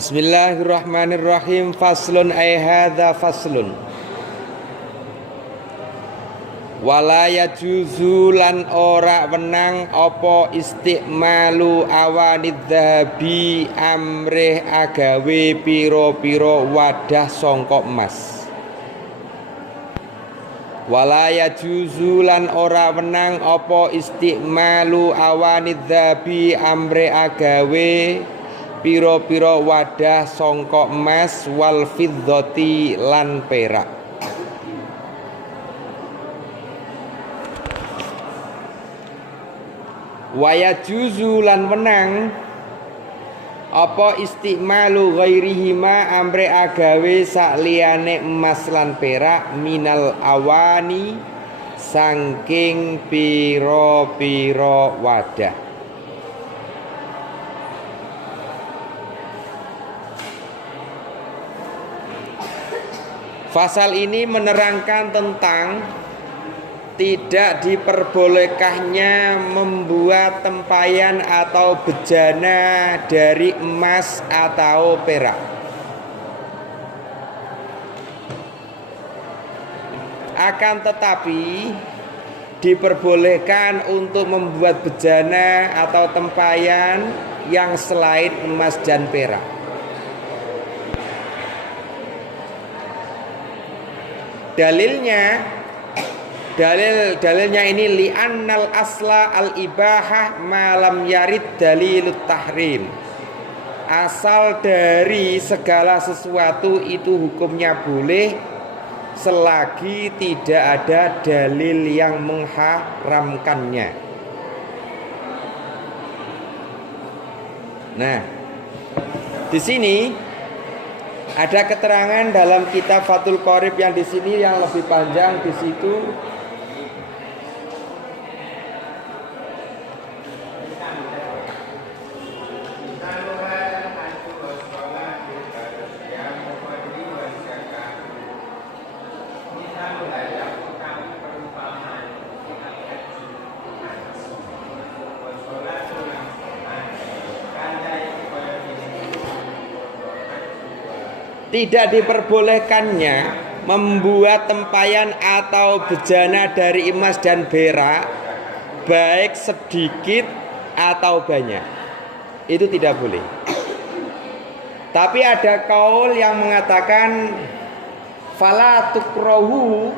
Bismillahirrahmanirrahim. Faslun ay hadza faslun. Wala yajuzu lan ora wenang apa istiqmalu awanid dhahabi amrih agawe pira-pira wadah sangka emas. Wala yajuzu lan ora wenang apa istiqmalu awanid dhahabi amrih agawe pira-pira wadah sangka emas wal fiddati lan perak. Waya juzu lan wenang apa istiqmalu ghairihima amre agawe sakliyane emas lan perak minal awani saking pira-pira wadah. Pasal ini menerangkan tentang tidak diperbolehkannya membuat tempayan atau bejana dari emas atau perak. Akan tetapi diperbolehkan untuk membuat bejana atau tempayan yang selain emas dan perak. Dalilnya ini li'annal asla al-ibahah malam yarid dalilut tahrim. Asal dari segala sesuatu itu hukumnya boleh selagi tidak ada dalil yang mengharamkannya. Nah, di sini ada keterangan dalam kitab Fathul Qorib yang di sini yang lebih panjang di situ. Tidak diperbolehkannya membuat tempayan atau bejana dari emas dan perak, baik sedikit atau banyak. Itu tidak boleh. Tapi ada kaul yang mengatakan fala tukrahu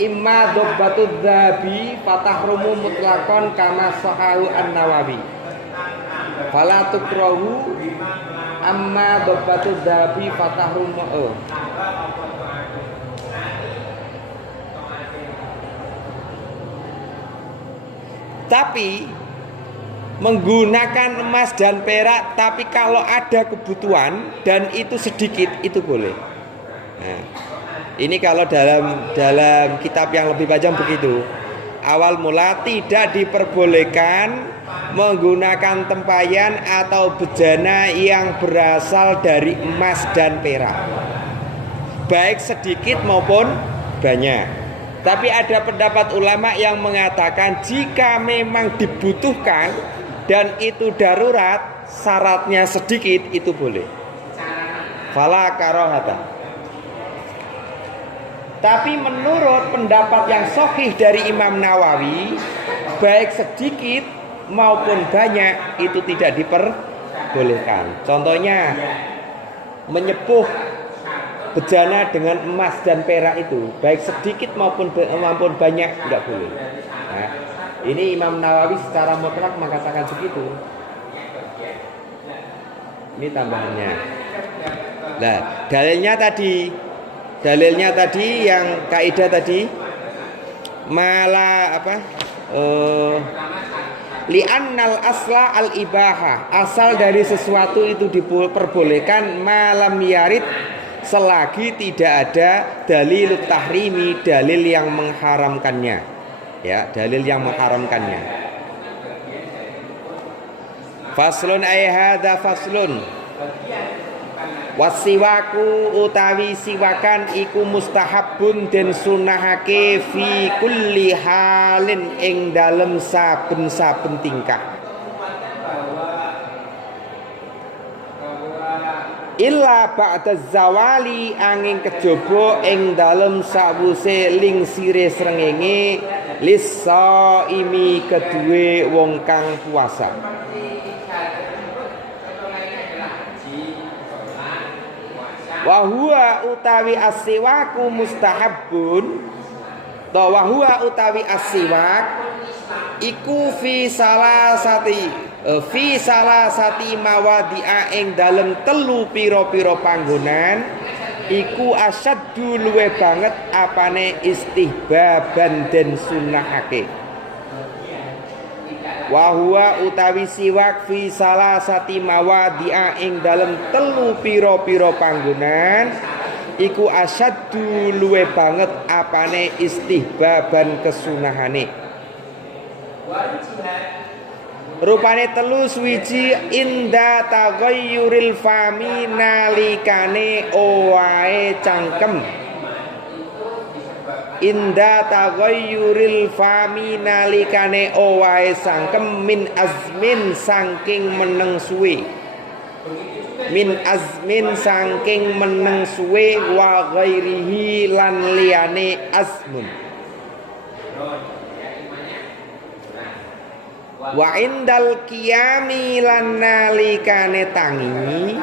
imma dobbatud dzabi fatahrumu mutlaqan kama sahahu an-Nawawi. Fala tukrahu amma dobbatu dhabi fatahrum. Tapi menggunakan emas dan perak, tapi kalau ada kebutuhan dan itu sedikit, itu boleh. Nah, ini kalau dalam kitab yang lebih panjang begitu. Awal mula tidak diperbolehkan menggunakan tempayan atau bejana yang berasal dari emas dan perak, baik sedikit maupun banyak. Tapi ada pendapat ulama yang mengatakan jika memang dibutuhkan dan itu darurat, syaratnya sedikit, itu boleh. Fala karohata. Tapi menurut pendapat yang sahih dari Imam Nawawi, baik sedikit maupun banyak itu tidak diperbolehkan. Contohnya menyepuh bejana dengan emas dan perak itu, baik sedikit maupun banyak, tidak boleh. Nah, ini Imam Nawawi secara mutlak mengatakan begitu. Ini tambahannya. Nah, dalilnya tadi yang kaidah tadi malah apa? Li'annal asla al-ibahah, asal dari sesuatu itu diperbolehkan malam yarid selagi tidak ada dalil tahrimi, dalil yang mengharamkannya. Ya, dalil yang mengharamkannya. Faslun ay hadza faslun. Wasiwaku utawi siwakan iku mustahabun den sunahake fi kulli halin ing dalem saben-saben tingkah. illa ba'da zawali angin kejaba ing dalem sawuse lingsire srengenge lis-shaimi kedue wong kang puasa. Wa huwa utawi as-siwaku mustahabbun, to wa huwa utawi as-siwak iku fi salasati mawadi'a ing dalem telu pira-pira panggonan iku asyaddu luwe banget apane istihbaban den sunahake. Wa huwa utawi siwak fi salasati mawadi'a ing dalem telu pira-pira panggonan iku asyaddu luwe banget apane istihbaban kesunahane. Rupane telu suwiji inda taghayyuril fami nalikane owae cangkem. Inda taghayyuril fami nalikane owae sangkem min azmin saking meneng suwe. Min azmin saking meneng suwe wa ghairihi lan liyane azmun. Wa indal qiyami lan nalikane tangi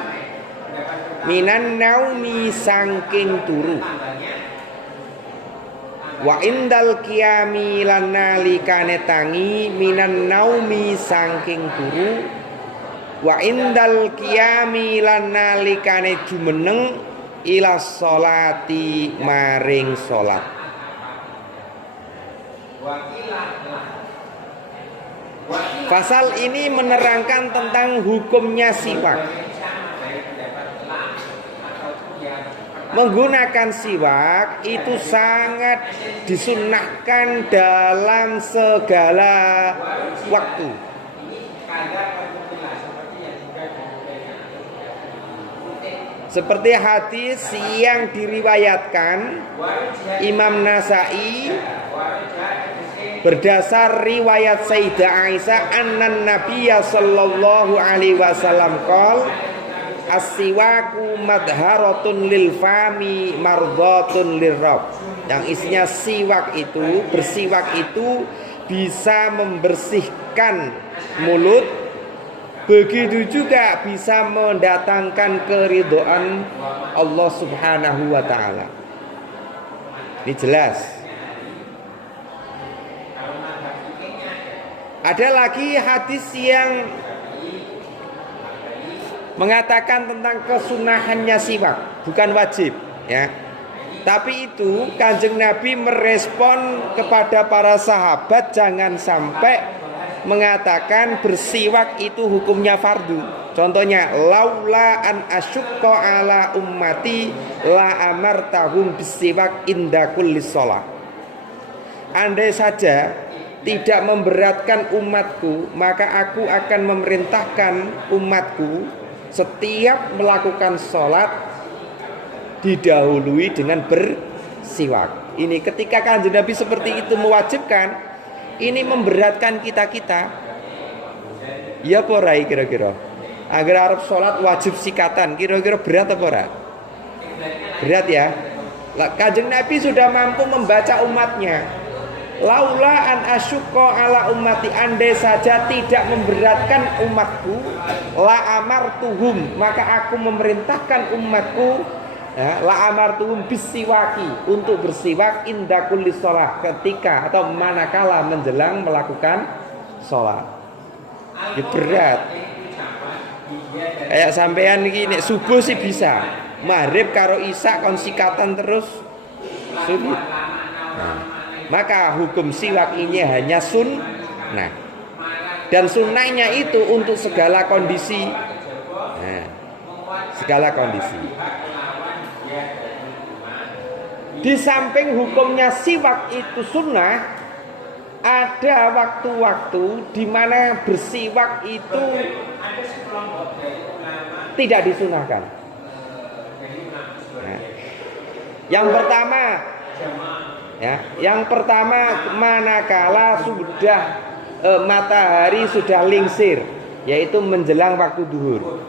minan naumi saking turu. Wa indal qiyami lan nalikane tangi minan naumi saking turu. Wa indal qiyami lan nalikane jumeneng ila sholati maring salat. Pasal ini menerangkan tentang hukumnya siwak. Menggunakan siwak itu sangat disunnahkan dalam segala waktu. Seperti hadis yang diriwayatkan Imam Nasai berdasar riwayat Sayyidah Aisyah annan Nabiyya sallallahu alaihi wasallam qol as-siwaku madharatun lil fami mardhatun lirrabb. Yang isinya siwak itu, bersiwak itu bisa membersihkan mulut, begitu juga bisa mendatangkan keridhaan Allah Subhanahu wa taala. Ini jelas. Ada lagi hadis yang mengatakan tentang kesunahannya siwak, bukan wajib, ya. Tapi itu Kanjeng Nabi merespon kepada para sahabat jangan sampai mengatakan bersiwak itu hukumnya fardu. Contohnya, laula an asyqa ala ummati la amartahum bisiwak inda kulli shalah. Andai saja tidak memberatkan umatku, maka aku akan memerintahkan umatku setiap melakukan sholat didahului dengan bersiwak. Ini ketika Kanjeng Nabi seperti itu mewajibkan, ini memberatkan kita-kita. Ya porai kira-kira. Agar Arab sholat wajib sikatan, kira-kira berat apa ora? Berat ya. Kanjeng Nabi sudah mampu membaca umatnya. Laula an asyqa ala ummati, andai saja tidak memberatkan umatku, la amartuhum, maka aku memerintahkan umatku, ya, la amartuhum bisiwaki, untuk bersiwak inda kulli shalah, ketika atau manakala menjelang melakukan sholat. Ya berat. Kayak sampean iki nek subuh sih bisa, maghrib karo isya kon sikatan terus sulit. Maka hukum siwak ini hanya sunnah. Dan sunnahnya itu untuk segala kondisi. Nah, segala kondisi. Di samping hukumnya siwak itu sunnah, ada waktu-waktu di mana bersiwak itu tidak disunahkan. Nah, yang pertama manakala sudah matahari sudah lingsir, yaitu menjelang waktu duhur.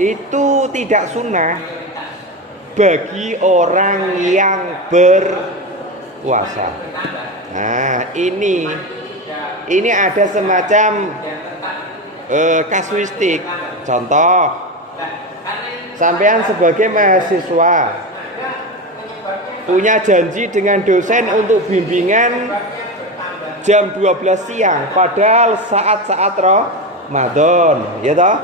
itu tidak sunnah bagi orang yang berpuasa. Nah, ini ada semacam kasuistik. Contoh, sampean sebagai mahasiswa punya janji dengan dosen untuk bimbingan jam 12 siang, padahal saat-saat Ramadan, ya toh?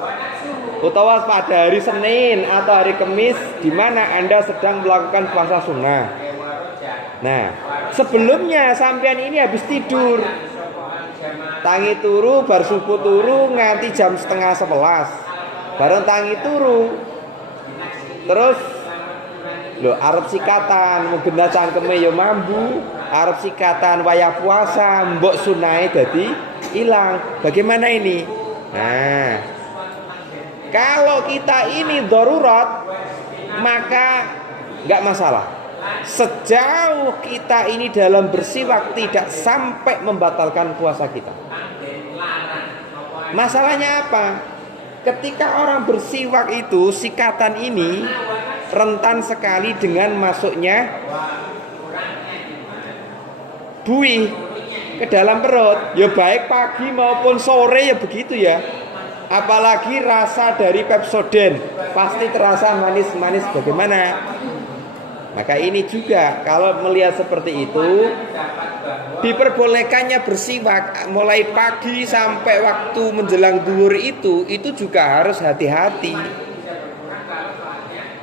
Utawa pada hari Senin atau hari Kamis di mana Anda sedang melakukan puasa sunnah. Nah, sebelumnya sampean ini habis tidur, tangi turu, bar subuh turu nganti jam setengah 11. Bareng tangi turu, terus lho arep sikatan, mungkin cangkeme yo mambu, arep sikatan wayah puasa, mbok sunahe dadi ilang. Bagaimana ini? Nah, kalau kita ini darurat, maka nggak masalah. Sejauh kita ini dalam bersiwak tidak sampai membatalkan puasa kita. Masalahnya apa? Ketika orang bersiwak itu, sikatan ini rentan sekali dengan masuknya buih ke dalam perut. Ya baik pagi maupun sore ya begitu ya. Apalagi rasa dari Pepsodent pasti terasa manis-manis bagaimana. Maka ini juga kalau melihat seperti itu, diperbolehkannya bersiwak mulai pagi sampai waktu menjelang zuhur itu juga harus hati-hati.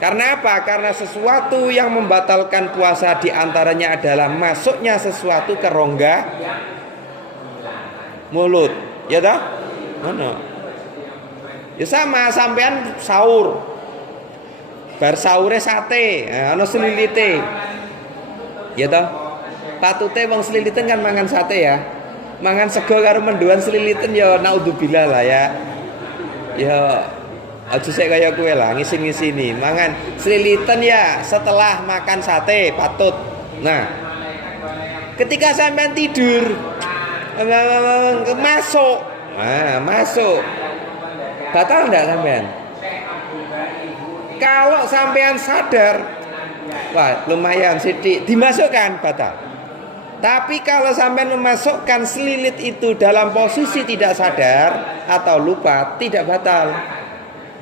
Karena apa? Karena sesuatu yang membatalkan puasa diantaranya adalah masuknya sesuatu ke rongga mulut, ya dah? Mana? Ya sama, sampean sahur, bar sahure sate, ana selilite, ya dah? Patute wong seliliten kan mangan sate ya, mangan sego karo mendoan seliliten ya naudzubillah lah ya. Ya aja sik kaya kowe lah ngisin-ngisini mangan seliliten ya setelah makan sate patut. Nah, ketika sampean tidur masuk, masuk batal enggak sampean? Kalau sampean sadar, wah lumayan sidik dimasukkan batal. Tapi kalau sampean memasukkan selilit itu dalam posisi tidak sadar atau lupa, tidak batal.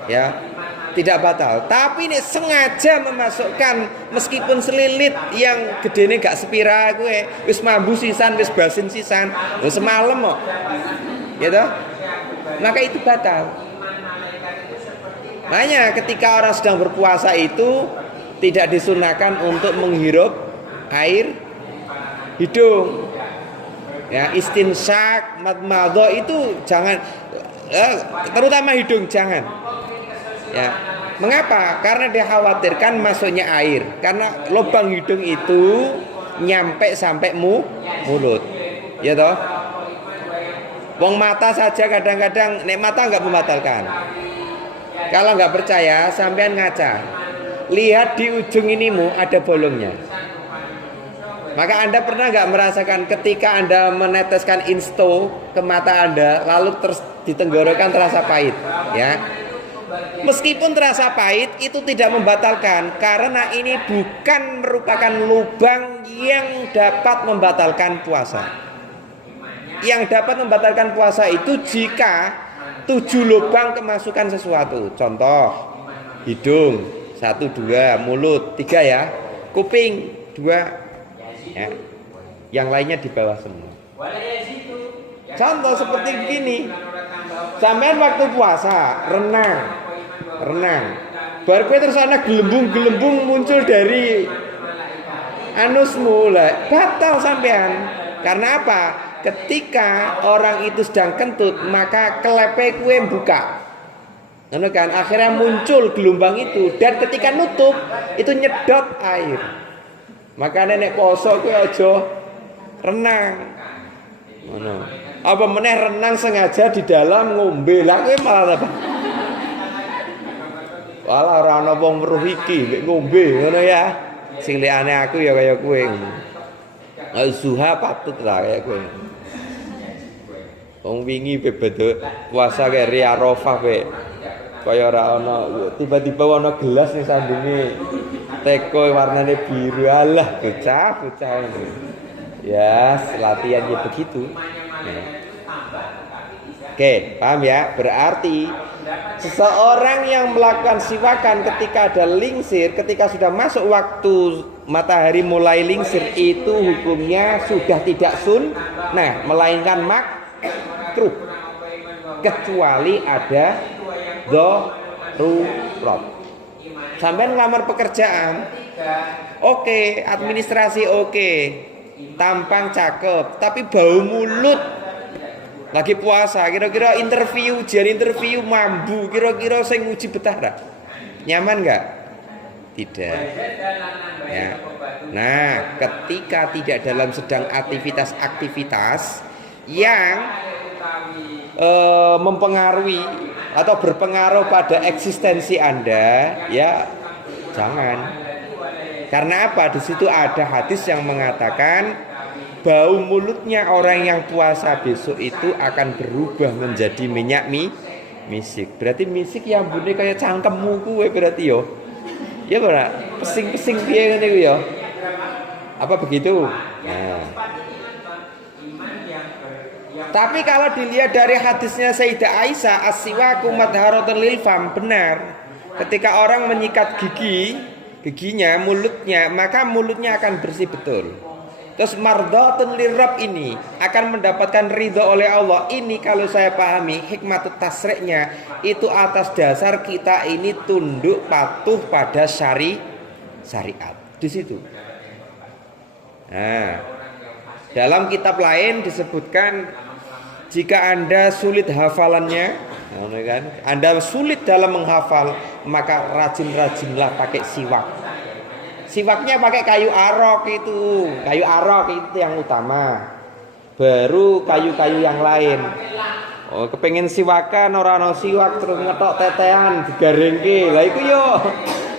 Ya, tidak batal. Tapi ini sengaja memasukkan meskipun selilit yang gedene gak sepira gue, wis mambu sisan, wis basin sisan, wis semalam kok. Ya toh? Maka itu batal. Makanya ketika orang sedang berpuasa itu tidak disunahkan untuk menghirup air hidung. Ya, istinsyak, madmadhah itu jangan, terutama hidung jangan. Ya, mengapa? Karena dikhawatirkan masuknya air. Karena lubang hidung itu nyampe sampai mulut. Ya toh? Wong mata saja kadang-kadang nek mata enggak membatalkan. Kalau enggak percaya, sampean ngaca. Lihat di ujung inimu ada bolongnya. Maka Anda pernah nggak merasakan ketika Anda meneteskan insto ke mata Anda, lalu terus di tenggorokan terasa pahit, ya? Meskipun terasa pahit, itu tidak membatalkan, karena ini bukan merupakan lubang yang dapat membatalkan puasa. Yang dapat membatalkan puasa itu jika 7 lubang kemasukan sesuatu. Contoh, hidung 1, 2, mulut 3 ya, kuping 2. Ya. Yang lainnya di bawah semua. Contoh seperti begini. Sampean waktu puasa renang. Baru kowe terus ana gelembung-gelembung muncul dari anusmu lah, batal sampean. Karena apa? Ketika orang itu sedang kentut, maka kelepe kowe buka. Ngono kan? Akhirnya muncul gelombang itu, dan ketika nutup itu nyedot air. Maka nek poso kuwi aja renang. Ngono. Apa meneh renang sengaja di dalam ngombe. Lah kuwi malah apa? Walah ora ana wong weruh iki mek ngombe ngono ya. Sing liyane aku ya kaya kowe ngono. Zuha patut lah kaya kowe. Wong wingi bebeda puasa kaya Ria Arafah kowe. Kaya ora ana tiba-tiba ana gelas ning sandunge teko warnane biru. Alah, bocah ini. Ya, latihan ya begitu. Ya. Oke, paham ya? Berarti seseorang yang melakukan siwakan ketika ada lingsir, ketika sudah masuk waktu matahari mulai lingsir, itu hukumnya sudah tidak sunnah, melainkan makruh, kecuali ada darurat. Sampai ngelamar pekerjaan, oke, administrasi oke, tampang cakep, tapi bau mulut. Lagi puasa, kira-kira ujian interview mambu, kira-kira saya nguji betah dah. Nyaman nggak? Tidak. Ya. Nah, ketika tidak dalam sedang aktivitas yang mempengaruhi atau berpengaruh pada eksistensi Anda, ya jangan. Karena apa? Di situ ada hadis yang mengatakan bau mulutnya orang yang puasa besok itu akan berubah menjadi minyak misik. Berarti misik yang bunyi kayak cangkemmu kuwe berarti yo. Ya ora, pesing-pesing piye ngene ku yo. Apa begitu? Nah. Tapi kalau dilihat dari hadisnya Sayyidah Aisyah, as-siwaku madharatun lil fam, benar. Ketika orang menyikat giginya, mulutnya, maka mulutnya akan bersih betul. Terus mardhatun lirab ini akan mendapatkan ridho oleh Allah. Ini kalau saya pahami hikmat tasriknya itu atas dasar kita ini tunduk patuh pada syariat. Di situ. Nah, dalam kitab lain disebutkan jika Anda sulit hafalannya, Anda sulit dalam menghafal, maka rajin-rajinlah pakai siwak. Siwaknya pakai kayu arok itu. Kayu arok itu yang utama. Baru kayu-kayu yang lain. Oh, kepengen siwakan orang siwak terus ngetok tetean digaringke. Lah iku yo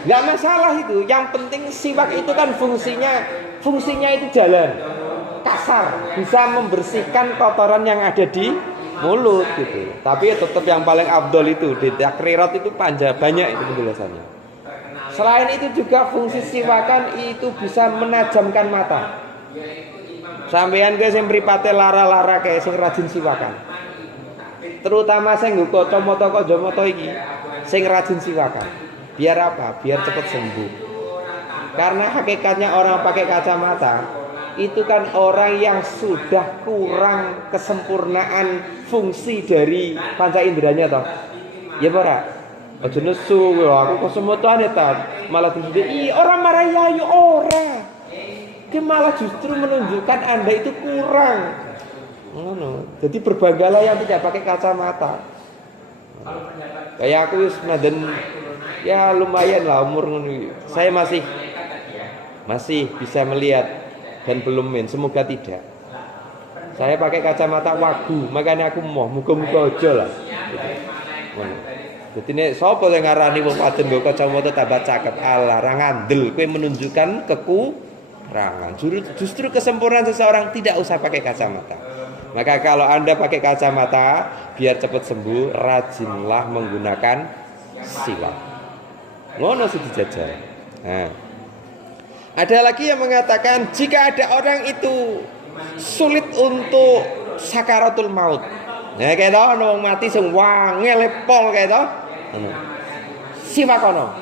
enggak masalah itu. Yang penting siwak itu kan fungsinya itu jalan. Kasar, bisa membersihkan kotoran yang ada di mulut gitu. Tapi tetap yang paling afdol itu di takrirat itu banyak itu penjelasannya. Selain itu juga fungsi siwakan itu bisa menajamkan mata. Sampeyan guys yang mripate lara-lara kayak sing rajin siwakan. Terutama sing nggo kacamata iki, sing rajin siwakan. Biar apa? Biar cepat sembuh. Karena hakikatnya orang pakai kacamata itu kan orang yang sudah kurang kesempurnaan fungsi dari panca inderanya toh. Ya ora? Aja nesu aku kesemutan ta malah dididik orang marah ya ora. Dia malah justru menunjukkan Anda itu kurang. Jadi berbanggalah yang tidak pakai kacamata. Kayak aku wis naden ya lumayan lah umur ngono. Saya masih bisa melihat dan belum semoga tidak. Saya pakai kacamata wagu, makanya aku muga-muga aja lah. Jadi nek sapa sing ngarani wong wadon nggo kacamata tambah cakep, alah ra ngandel, kowe menunjukkan kekurangan. Justru kesempurnaan seseorang tidak usah pakai kacamata. Maka kalau Anda pakai kacamata biar cepat sembuh, rajinlah menggunakan siwak. Ngono sih dijajal. Nah. Ada lagi yang mengatakan jika ada orang itu sulit untuk sakaratul maut. Nah kayak tau wong mati sing wangel lepol kayak tau. Siwakono.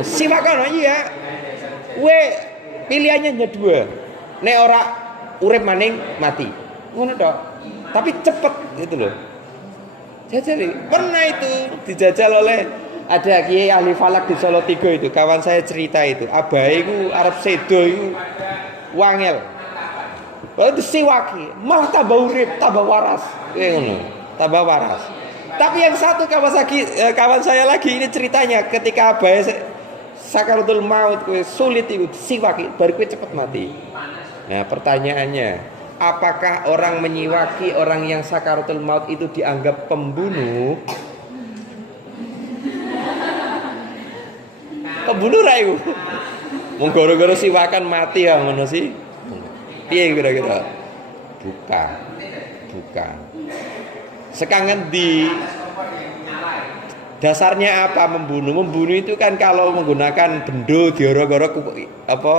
Siwakono iya. Pilihannya hanya dua. Nek ora urip maning mati. Ngono tok. Tapi cepet gitu loh. Jajal pernah itu dijajal oleh ada kiai ahli falak di Solo 3 itu, kawan saya cerita itu, abahe iku arep sedo iku wangel. Baru disiwaki, malah tambah urip, tambah waras. Ngono, tambah waras. Tapi yang satu kawan saya lagi ini ceritanya ketika abahe sakaratul maut kowe sulit itu disiwaki, baru kowe cepet mati. Nah, pertanyaannya, apakah orang menyiwaki orang yang sakaratul maut itu dianggap pembunuh? Pembunuh ra iku. Mung gara-gara siwakan mati ya ngono sih. Piye kira-kira? Bukan. Sekangen di Dasarnya apa membunuh? Membunuh itu kan kalau menggunakan bendo diorok-orok apa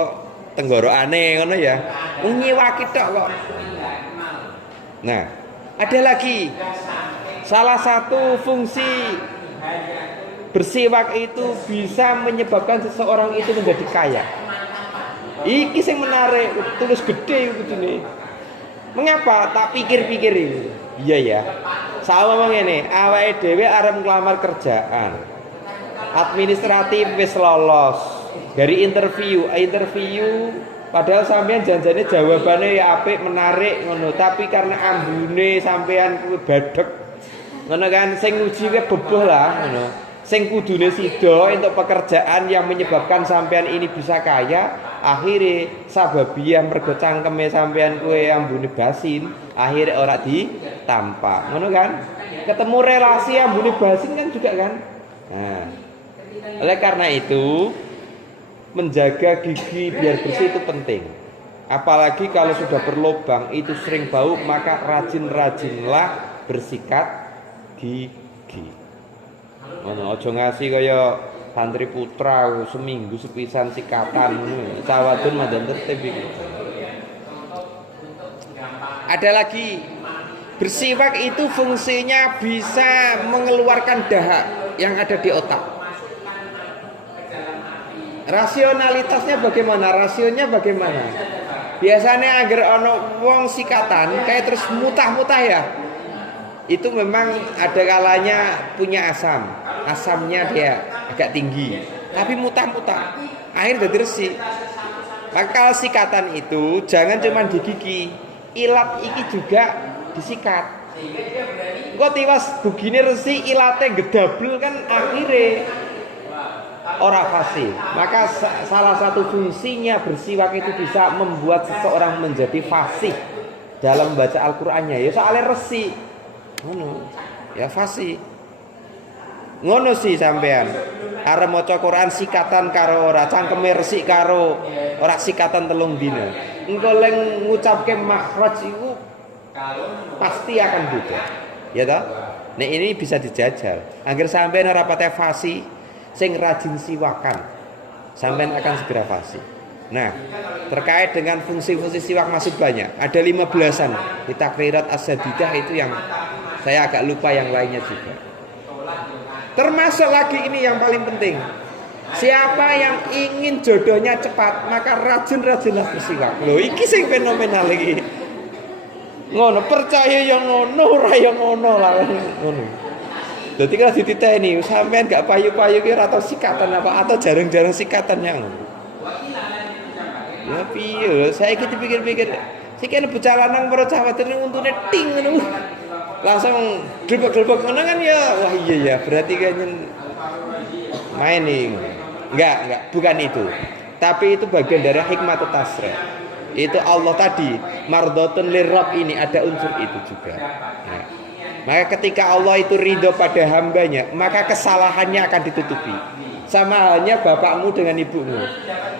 tenggorokane ngono ya. Nyiwaki tok kok. Nah, ada lagi salah satu fungsi bersiwak itu bisa menyebabkan seseorang itu menjadi kaya. Iki sing menarik, tulus gede begini. Mengapa? Tak pikir-pikir ini. Iya ya. Sama ngomong ini, awake dhewe arep nglamar kerjaan. Administratif wis lolos. Dari interview padahal sampean janjane jawabannya ya apik, menarik ngono, tapi karena ambune sampean kuwi badhek. Ngono kan sing uji kuwi beboh lah ngono. Sing kudune sida untuk pekerjaan yang menyebabkan sampean ini bisa kaya, akhirnya sababiyah mergo cangkeme sampean kuwi ambune basin, akhirnya ora ditampa. Ngono kan? Ketemu relasi ambune basin kan juga kan? Nah, oleh karena itu menjaga gigi biar bersih itu penting. Apalagi kalau sudah berlubang itu sering bau, maka rajin-rajinlah bersikat gigi. Ono aja ngasih kaya santri putra seminggu sepisan sikatan ngono. Cawadun mandan tertib iki. Ada lagi bersiwak itu fungsinya bisa mengeluarkan dahak yang ada di otak. Rasionalitasnya bagaimana? Rasionya bagaimana? Biasanya agar ono wong sikatan kayak terus mutah-mutah ya. Itu memang ada kalanya punya asam. Asamnya dia agak tinggi, tapi mutah-mutah, air jadi resik. Maka sikatan itu jangan cuma di gigi, ilat iki juga disikat. Kok tiwas begini resik, ilatnya gedabel kan akhirnya ora fasih. Maka salah satu fungsinya bersiwak itu bisa membuat seseorang menjadi fasih dalam membaca Al-Qur'annya. Ya soalnya resik. Ngono. Ya fasih. Ngono sih sampean. Arep maca Quran sikatan karo ora, cangkeme resik karo ora sikatan telung dina. Engko leng ngucapke makhraj iku pasti akan beda. Ya toh? Nek ini bisa dijajal. Angger sampean ora pate fasih, sing rajin siwakan, sampean akan segera fasih. Nah, terkait dengan fungsi-fungsi siwak masih banyak. Ada 15-an di takrirat as-sadidah itu yang saya agak lupa yang lainnya juga. Termasuk lagi ini yang paling penting. Siapa yang ingin jodohnya cepat, maka rajin-rajinlah bersiwak. Loh, iki sing fenomenal iki. Ngono, percaya yang ngono, ora yang ngono lah ngono. Dadi kalau dititeni, sampean gak payu-payu ki atau sikatan apa atau jarang-jarang sikatannya ngono. Ya piye, saya iki dipikir-pikir, sikene bocah lanang karo cah wedok untune ting ngono. Langsung drubek-drubek ngono kan ya. Wah iya ya, berarti kayaknya main nih. Enggak, bukan itu. Tapi itu bagian dari hikmah tasrih. Itu Allah tadi, mardhatun lirrabb ini ada unsur itu juga. Nah, maka ketika Allah itu ridho pada hambanya, maka kesalahannya akan ditutupi. Sama halnya bapakmu dengan ibumu.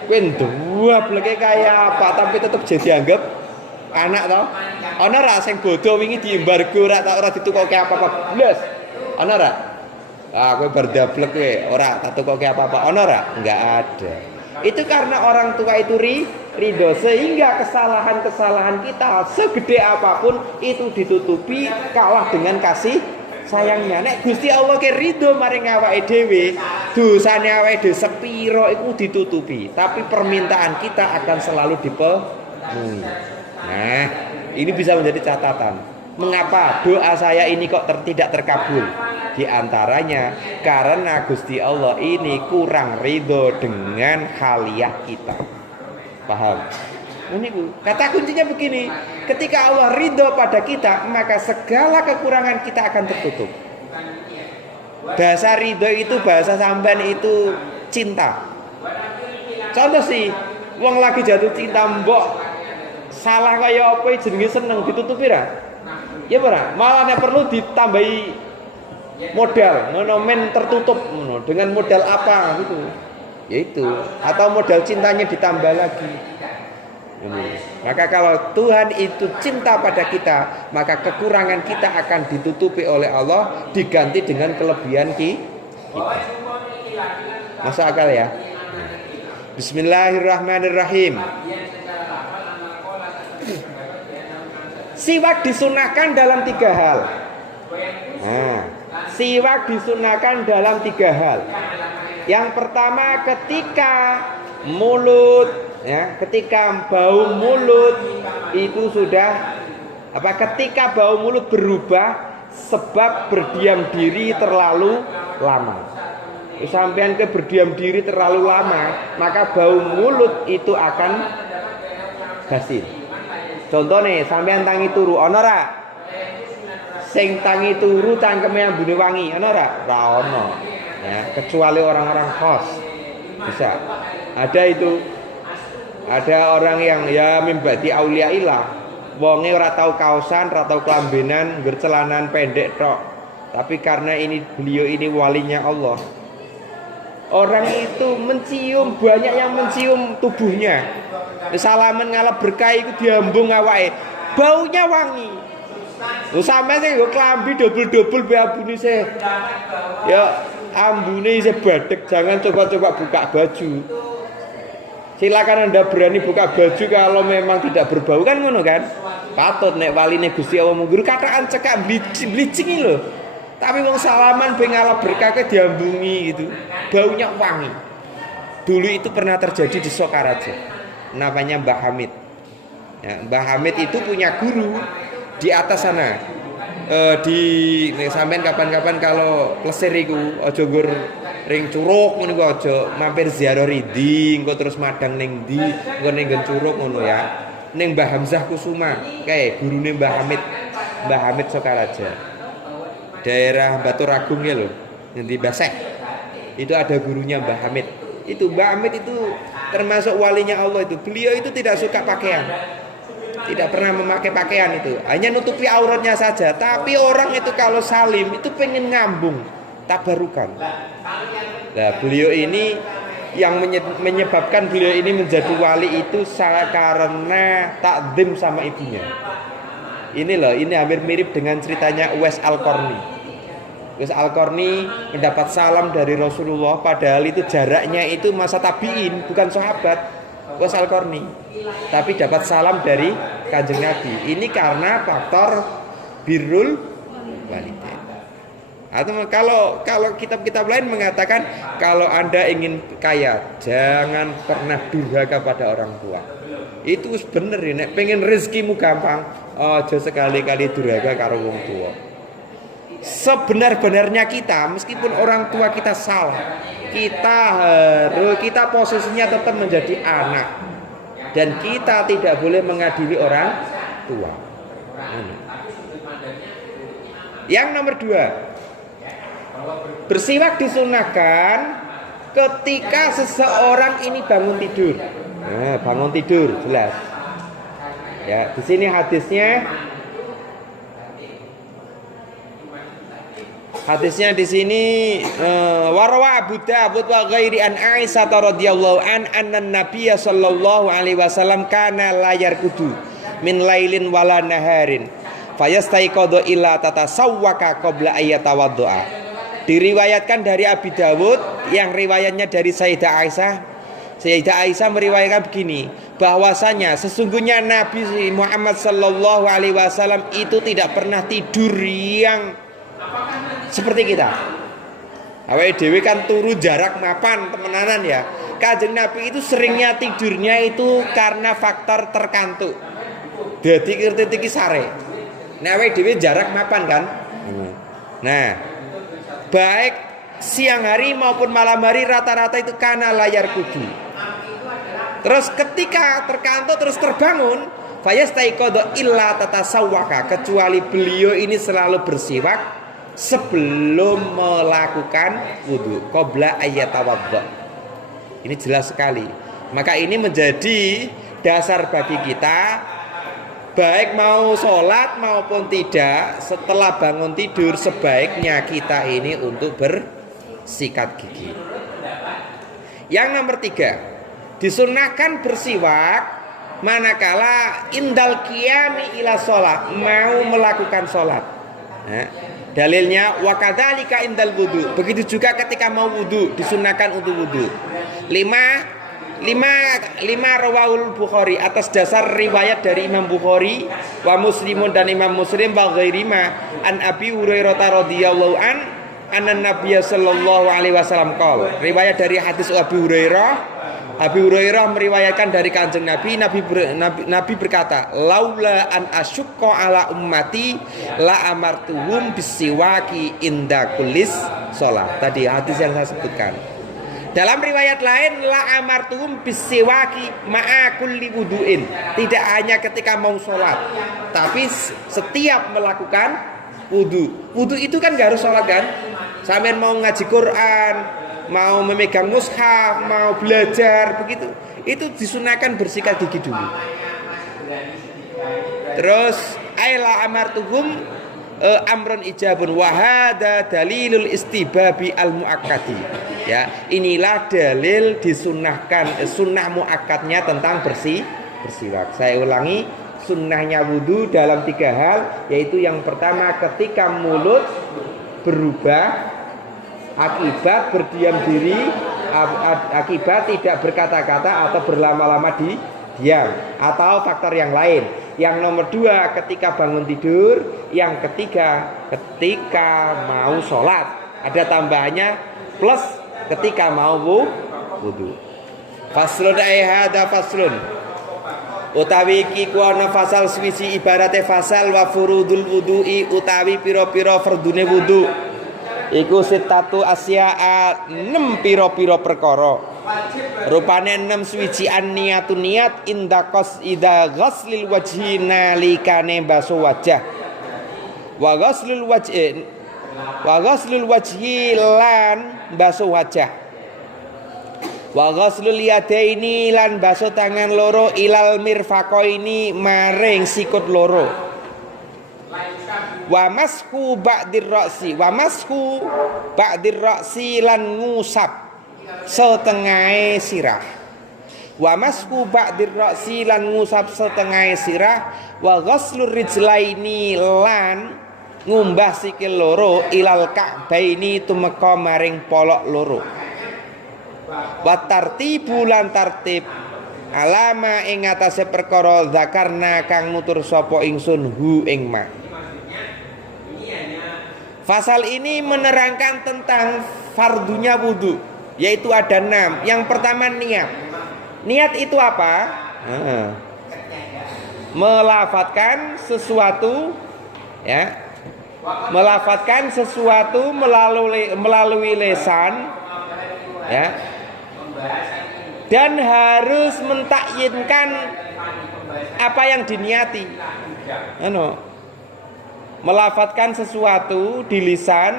Kowe nduwableke kaya apa tapi tetap jadi anggap anak toh. Ana ra sing bodho wingi diembargo ora ditukoke apa-apa blas. Ana ra? Ah kowe bar dablek kowe ora tak tukoke apa-apa. Ana ra? Enggak ada. Itu karena orang tua itu ridho sehingga kesalahan-kesalahan kita segede apapun itu ditutupi kalah dengan kasih sayangnya. Nek Gusti Allah ke ridho maring awake dhewe, dosane awake dhewe sepiro iku ditutupi, tapi permintaan kita akan selalu dipenuhi. Nah, ini bisa menjadi catatan. Mengapa doa saya ini kok tidak terkabul? Di antaranya karena Gusti Allah ini kurang ridho dengan haliah kita. Paham? Ini kata kuncinya begini, ketika Allah ridho pada kita, maka segala kekurangan kita akan tertutup. Bahasa ridho itu bahasa sampean itu cinta. Contoh sih, wong lagi jatuh cinta mbok salah kaya apa jenenge seneng ditutupi ra? Ya ora, malah nek perlu ditambahi modal, ngono men tertutup ngono. Dengan modal apa gitu. Yaitu atau modal cintanya ditambah lagi. Maka kalau Tuhan itu cinta pada kita, maka kekurangan kita akan ditutupi oleh Allah, diganti dengan kelebihan kita. Masuk akal ya? Bismillahirrahmanirrahim. Siwak disunahkan dalam 3 hal. Nah, siwak disunahkan dalam 3 hal. Yang pertama ketika mulut, ya, ketika bau mulut itu sudah ketika bau mulut berubah sebab berdiam diri terlalu lama. Sampean ke berdiam diri terlalu lama, maka bau mulut itu akan basi. Contohnya sampean tangi turu ana ora? Sing tangi turu cangkeme ambune wangi ana ora? Ra ono. Ya, kecuali orang-orang kos. Bisa. Ada itu. Ada orang yang ya mimbati auliaillah. Wonge ora tau kaosan, ora tau kelambenan, bercelanan pendek tok. Tapi karena ini beliau ini walinya Allah. Orang itu mencium, banyak yang mencium tubuhnya. Salaman ngalap berkah itu diambung awake. Baunya wangi. Sampe sing yo klambi dobel-dobel be abune se. Ya ambune isih badhek, jangan coba-coba buka baju. Silakan Anda berani buka baju kalau memang tidak berbau kan ngono kan? Patut nek waline Gusti Allah munggur kataan cekak bleaching lho. Tapi wong salaman ben ngalap berkahke diambungi gitu. Baunya wangi. Dulu itu pernah terjadi di Sokaraja. Namanya Mbah Hamid. Ya, Mbah Hamid itu punya guru di atas sana. Sampean kapan-kapan kalau plesir iku aja nggur ring curug ngono iku aja mampir ziarah ridi engko terus madang ning ndi engko ning nggon curug ngono ya. Ning Mbah Hamzah Kusuma kae gurune Mbah Hamid Sokaraja. Daerah Batu Ragung ya loh, yang di Baseh. Itu ada gurunya Mbah Hamid. Itu Mbah Hamid itu termasuk walinya Allah itu. Beliau itu tidak suka pakaian. Tidak pernah memakai pakaian itu. Hanya nutupi auratnya saja. Tapi orang itu kalau salim itu pengen ngambung, tabarukan. Nah, beliau ini yang menyebabkan beliau ini menjadi wali itu karena takdim sama ibunya. Ini loh, ini hampir mirip dengan ceritanya Uwais Al-Qarni. Uwais Al-Qarni mendapat salam dari Rasulullah, padahal itu jaraknya itu masa tabi'in, bukan sahabat. Uwais Al-Qarni, tapi dapat salam dari Kanjeng Nabi. Ini karena faktor birrul walidain. Atau kalau kitab-kitab lain mengatakan kalau Anda ingin kaya, jangan pernah durhaka pada orang tua. Itu bener ini, pengen rezekimu gampang, aja sekali-kali durhaka karo wong tua. Sebenar-benarnya kita, meskipun orang tua kita salah, kita posisinya tetap menjadi anak, dan kita tidak boleh mengadili orang tua. Yang nomor 2, bersiwak disunahkan ketika seseorang ini bangun tidur. Nah, bangun tidur jelas. Ya, di sini hadisnya. Hadisnya di sini warwa Abu Dawud wa ghairi an Aisyah radhiyallahu anna Nabiyya sallallahu alaihi wasallam kana la yarkudu min lailin wala naharin fayastaiqadhu illa tatasawwaka qabla ayyatawaddu'a. Diriwayatkan dari Abi Dawud yang riwayatnya dari Sayyidah Aisyah. Sayyidah Aisyah meriwayatkan begini, bahwasanya sesungguhnya Nabi Muhammad sallallahu alaihi wasallam itu tidak pernah tidur yang seperti kita. Awake dhewe kan turu jarak mapan temenanan ya. Kanjeng Nabi itu seringnya tidurnya itu karena faktor terkantuk. Dadi kirti iki sare. Nek awake dhewe jarak mapan kan. Nah, baik siang hari maupun malam hari rata-rata itu kana layar kudu. Terus ketika terkantuk terus terbangun, fayastaiqadha illa tatasawwaka, kecuali beliau ini selalu bersiwak sebelum melakukan wudu, qabla ayyatawadda. Ini jelas sekali. Maka ini menjadi dasar bagi kita, baik mau sholat maupun tidak, setelah bangun tidur sebaiknya kita ini untuk bersikat gigi. Yang nomor 3, disunahkan bersiwak manakala indal qiyami ila sholat, mau melakukan sholat. Nah, Dalilnya wa kadzalika indal wudu. Begitu juga ketika mau wudu, disunahkan untuk wudu. Lima rawahul Bukhari, atas dasar riwayat dari Imam Bukhari wa Muslimun dan Imam Muslim wa ghairima an Abi Hurairah radhiyallahu an anna Nabiy sallallahu alaihi wasallam qala. Riwayat dari hadis Abi Hurairah meriwayatkan dari Kanjeng Nabi berkata, laula an asyqa ala ummati la amartuhum bisiwaki inda kullis shalah. Tadi hadis yang saya sebutkan. Dalam riwayat lain la amartuhum bisiwaki ma'a kulli wudu'in. Tidak hanya ketika mau sholat, tapi setiap melakukan wudu. Wudu itu kan gak harus sholat kan? Sampai mau ngaji Quran, mau memegang mushaf, mau belajar begitu, itu disunahkan bersikat gigi dulu. Terus aila amartuhum amrun ijabun wa hada dalilul istibabi al muakkadi. Ya, inilah dalil disunahkan sunnah muakkadnya tentang bersiwak. Saya ulangi, sunnahnya wudu dalam 3 hal, yaitu yang pertama ketika mulut berubah akibat berdiam diri, akibat tidak berkata-kata atau berlama-lama diam, atau faktor yang lain. Yang nomor 2 ketika bangun tidur. Yang ketiga ketika mau sholat. Ada tambahannya plus ketika mau wudu. Faslun hada faslun. Utawi iki ku ana fasal swisi ibarate fasal wa furudul wudu'i utawi pira-pira fardune wudu. Iku sitatu asya'a 6 pira-pira perkara. Rupane 6 suwijian niatun niat inda ghaslil wajhi nalikane basuh wajah. Wa ghaslul wajhi lan basuh wajah. Wa ghaslul yadaini lan basuh tangan loro ilal mirfaqaini maring sikut loro. Wa masku ba'dir ra'si lan ngusap setengah sirah. Wa masku ba'dir ra'si lan ngusap setengah sirah. Wa ghaslur rijlaini lan ngumbah sikil loro ilal ka'baini tumeka maring polok loro. Wa tartibu lan tartib alama ing atase perkara zakarna kang nutur sapa ingsun hu ing ma. Fasal ini menerangkan tentang fardunya wudu, yaitu ada 6. Yang pertama niat. Niat itu apa? Melafatkan sesuatu, ya, melafatkan sesuatu melalui lisan, ya, dan harus mentakyinkan apa yang diniati. Melafatkan sesuatu di lisan,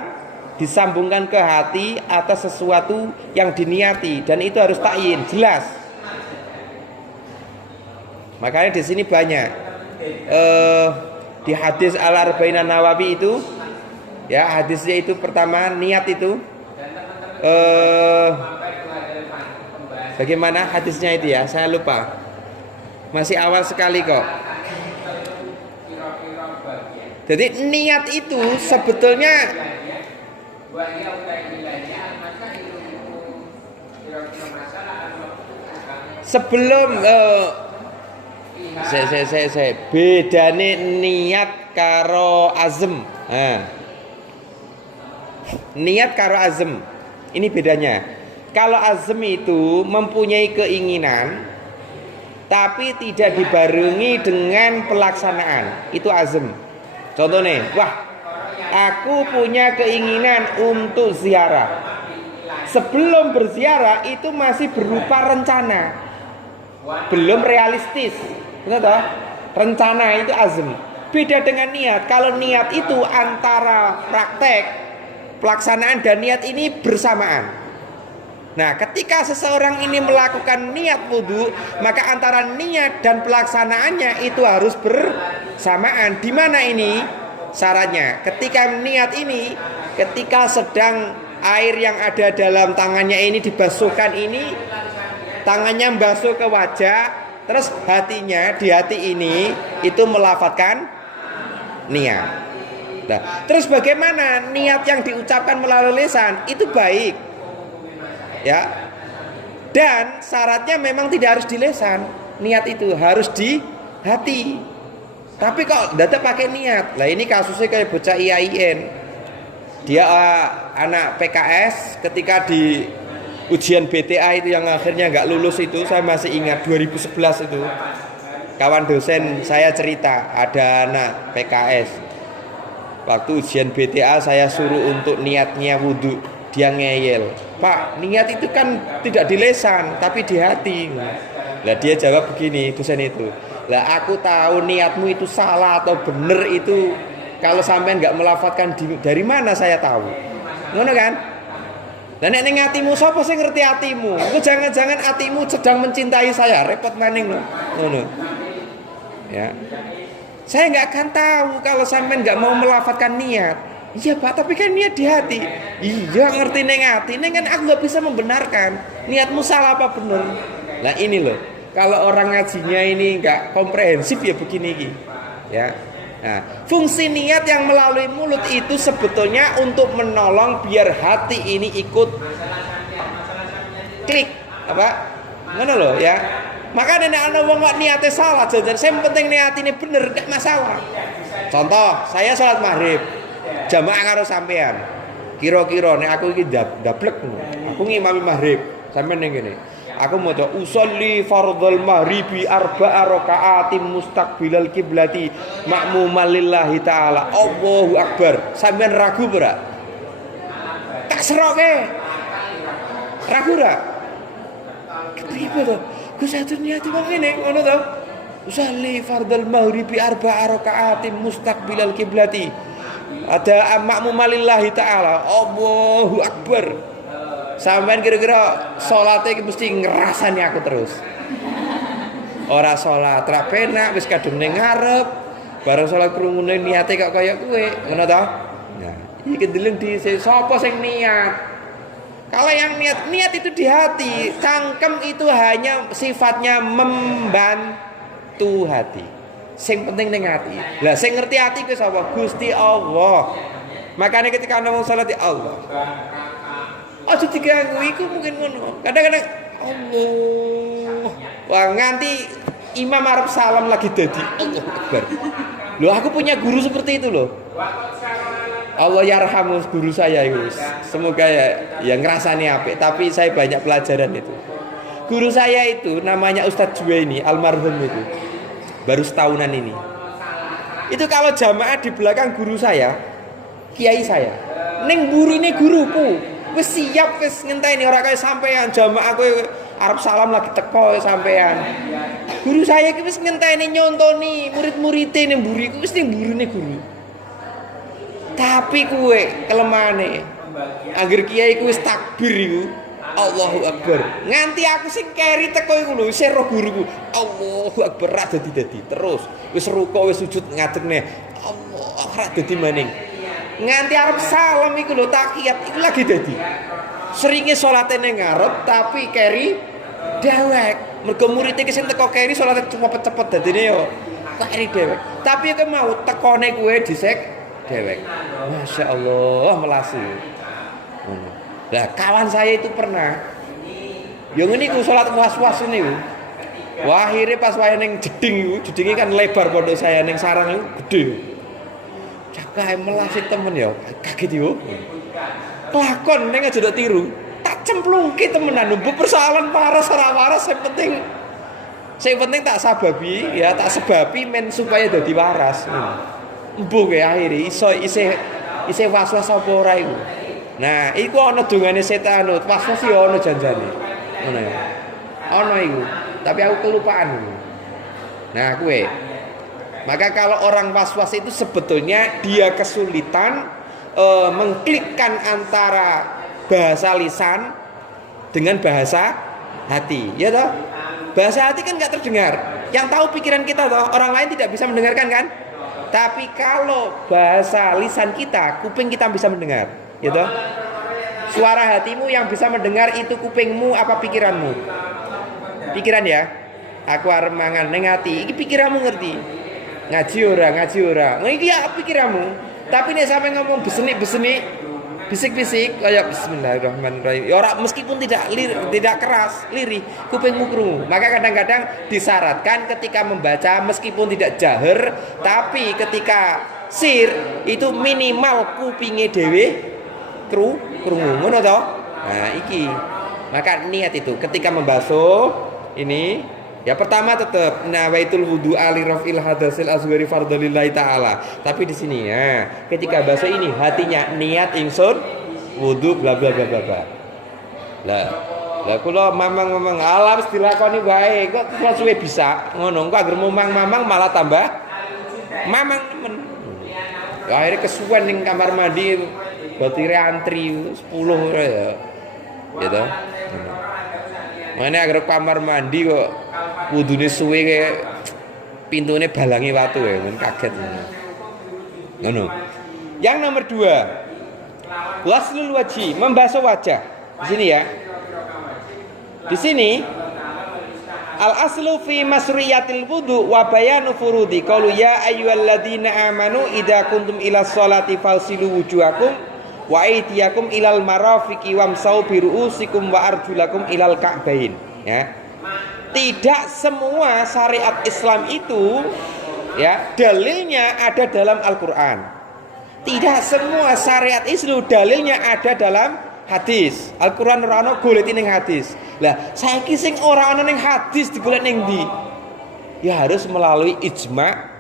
disambungkan ke hati atas sesuatu yang diniati, dan itu harus takyin, jelas. Makanya di sini banyak di hadis Al-Arba'in An-Nawawi itu, ya, hadisnya itu pertama niat itu bagaimana hadisnya itu ya, saya lupa, masih awal sekali kok. Jadi niat itu sebetulnya sebelum saya bedane niat karo azm. Niat karo azm ini bedanya. Kalau azm itu mempunyai keinginan tapi tidak dibarengi dengan pelaksanaan, itu azm. Contohnya, wah, aku punya keinginan untuk ziarah. Sebelum berziarah itu masih berupa rencana, belum realistis, benar toh? Rencana itu azm. Beda dengan niat. Kalau niat itu antara praktek, pelaksanaan dan niat ini bersamaan. Nah, ketika seseorang ini melakukan niat wudu, maka antara niat dan pelaksanaannya itu harus bersamaan. Di mana ini syaratnya? Ketika niat ini, ketika sedang air yang ada dalam tangannya ini dibasuhkan ini, tangannya membasuh ke wajah, terus hatinya di hati ini itu melafadzkan niat. Nah, terus bagaimana niat yang diucapkan melalui lisan itu baik, ya. Dan syaratnya memang tidak harus di lisan, niat itu harus di hati. Tapi kok data pakai niat, lah ini kasusnya kayak bocah IAIN, dia anak PKS ketika di ujian BTA itu yang akhirnya nggak lulus itu, saya masih ingat 2011 itu. Kawan dosen saya cerita ada anak PKS waktu ujian BTA saya suruh untuk niatnya wudhu, dia ngeyel, Pak, niat itu kan tidak di lisan tapi di hati. Lah dia jawab begini, dosen itu, lah aku tahu niatmu itu salah atau bener itu kalau sampean nggak melafadzkan dari mana saya tahu, ngono kan? Lah nek ning atimu sapa sing ngerti atimu? Engko jangan-jangan atimu sedang mencintai saya, repot maning lho. Ngono. Ya. Saya nggak akan tahu kalau sampean nggak mau melafadzkan niat. Iya Pak, tapi kan niat di hati. Iya ngerti neng hati, neng kan aku nggak bisa membenarkan niatmu salah apa bener. Nah ini loh, kalau orang ngajinya ini nggak komprehensif ya begini Ki. Ya. Nah, fungsi niat yang melalui mulut itu sebetulnya untuk menolong biar hati ini ikut klik apa? Mana loh ya? Maka nenek anak wong kok niatnya salah, jadi saya penting niat ini bener, gak masalah. Contoh, saya sholat maghrib, jamaah karo sampean. Kira-kira nek aku iki dablek, aku ngimami maghrib, sampean ning kene. Aku mau coba usolli fardhal maghribi arba'a raka'atin mustaqbilal kiblati ma'muman lillahi ta'ala. Allahu akbar. Sampean ragu ora? Tak seroke. Ragu ora? Kepriye to? Gus atur niat wong ngene ngono to. Usolli fardhal maghribi arba'a raka'atin mustaqbilal kiblati. Ada ma'muman lillahi ta'ala. Allahu akbar. Sampean kira-kira sholatnya mesti ngerasani aku terus. Ora sholat ra penak wis kadung ning ngarep, bareng sholat krungune niate kok kaya kowe, ngono to? Nah, iki deleng di sapa sing niat. Kalau yang niat itu di hati, cangkem itu hanya sifatnya membantu hati. Sing penting ning hati. Lah sing ngerti hati ku sapa? Gusti Allah. Makanya ketika ana wong salat ya Allah. Aja diganggu iku mungkin ngono. Kadang-kadang Allah. Wah, nganti imam arep salam lagi dadi Allahu Akbar. Loh, aku punya guru seperti itu loh. Allah yarhamu guru saya itu. Semoga ya ngerasani apik, tapi saya banyak pelajaran itu. Guru saya itu namanya Ustadz Juwaini, almarhum itu. Baru setahunan ini. Itu kalau jamaah di belakang guru saya, kiai saya. Ning burine guruku. Wis siap wis ngenteni ora kaya sampean jamaah kowe arep salam lagi teko sampean. Guru saya iki wis ngenteni nyontoni murid-muride ning mburiku wis ning burine guru. Tapi kowe kelemane angger kiai ku wis takbir iku Allahu Akbar. Nganti aku sing keri teko iku lho isih roh guruku. Allahu Akbar ra dadi terus wis ruko wis sujud ngadeg Allah ra dadi maning. Nganti arep salam iku lho takiyat iku lagi dadi. Seringe salate ning ngarep tapi keri dewek. Mergo murid iki sing teko keri salate cepet-cepet dadine yo keri dewek. Tapi iku mau tekone kuwe dhisik dewek. Masya Allah melasi. Lah kawan saya itu pernah yo ngene iku salat was-was niku. Wah akhirnya pas wae ning jeding iku, jedinge kan lebar pondok saya ning sarang iku gede. Cakahe melasi temen ya, kaget yo. Kelakon ning aja ndak tiru. Tak cemplungke temenan, mbok persoalan waras ora waras sing penting tak sababi ya, tak sebabi men supaya dadi waras. Mbok e akhire iso isih was-was apa ora iku. Nah, iku ana dongane setan, was-was ya ana janjane. Ngono ya. Ana iku, tapi aku kelupaan. Nah, kowe maka kalau orang was-was itu sebetulnya dia kesulitan mengklikkan antara bahasa lisan dengan bahasa hati, ya toh? Bahasa hati kan nggak terdengar. Yang tahu pikiran kita toh, orang lain tidak bisa mendengarkan kan? Tapi kalau bahasa lisan kita, kuping kita bisa mendengar, ya toh? Suara hatimu yang bisa mendengar itu kupingmu apa pikiranmu? Pikiran ya. Aku arep mangan ning ati, iki pikiranmu ngerti. Ngaji ora. Nah, iki ya pikiranmu. Tapi nek sampe ngomong besenik-besenik, bisik-bisik kayak bismillahirrahmanirrahim. Ya ora meskipun tidak keras, lirih, kupingmu krungu. Maka kadang-kadang disyaratkan ketika membaca meskipun tidak jahar, tapi ketika sir itu minimal kupinge dhewe krungu. Ngono to? Nah, iki. Maka niat itu ketika membasuh ini ya pertama tetap nawaitul wudu ali rafil hadasil asghari fardholillahi taala. Tapi di sini ya, ketika basuh ini hatinya niat ingsun wudu bla bla bla bla bla. Lah kula mamang alam dilakoni wae kok suwe bisa ngono. Kok anggere mamang malah tambah mamang temen. Ya akhirnya kesuwen ning kamar mandi batire antri 10 ya. Gitu. Mana agar kamar mandi kok wudune suwe kayak pintune balangi watu ya, men kaget. Ngono. Yang nomor 2, ghuslul wajhi, membasuh wajah. Di sini ya. Di sini al aslu fi masriyatil wudu wa bayanu furudi. Qalu ya ayyuhalladzina amanu idza kuntum ila sholati fawsilu wujuhakum wa aydiyakum ilal marafiqi wamsau biruusikum wa arjulakum ilal ka'bain. Ya. Tidak semua syariat Islam itu ya dalilnya ada dalam Al-Qur'an. Tidak semua syariat Islam dalilnya ada dalam hadis. Al-Qur'an ora ana golek ning hadis. Lah saiki sing ora ana ning hadis digolek ning ndi? Ya harus melalui ijma'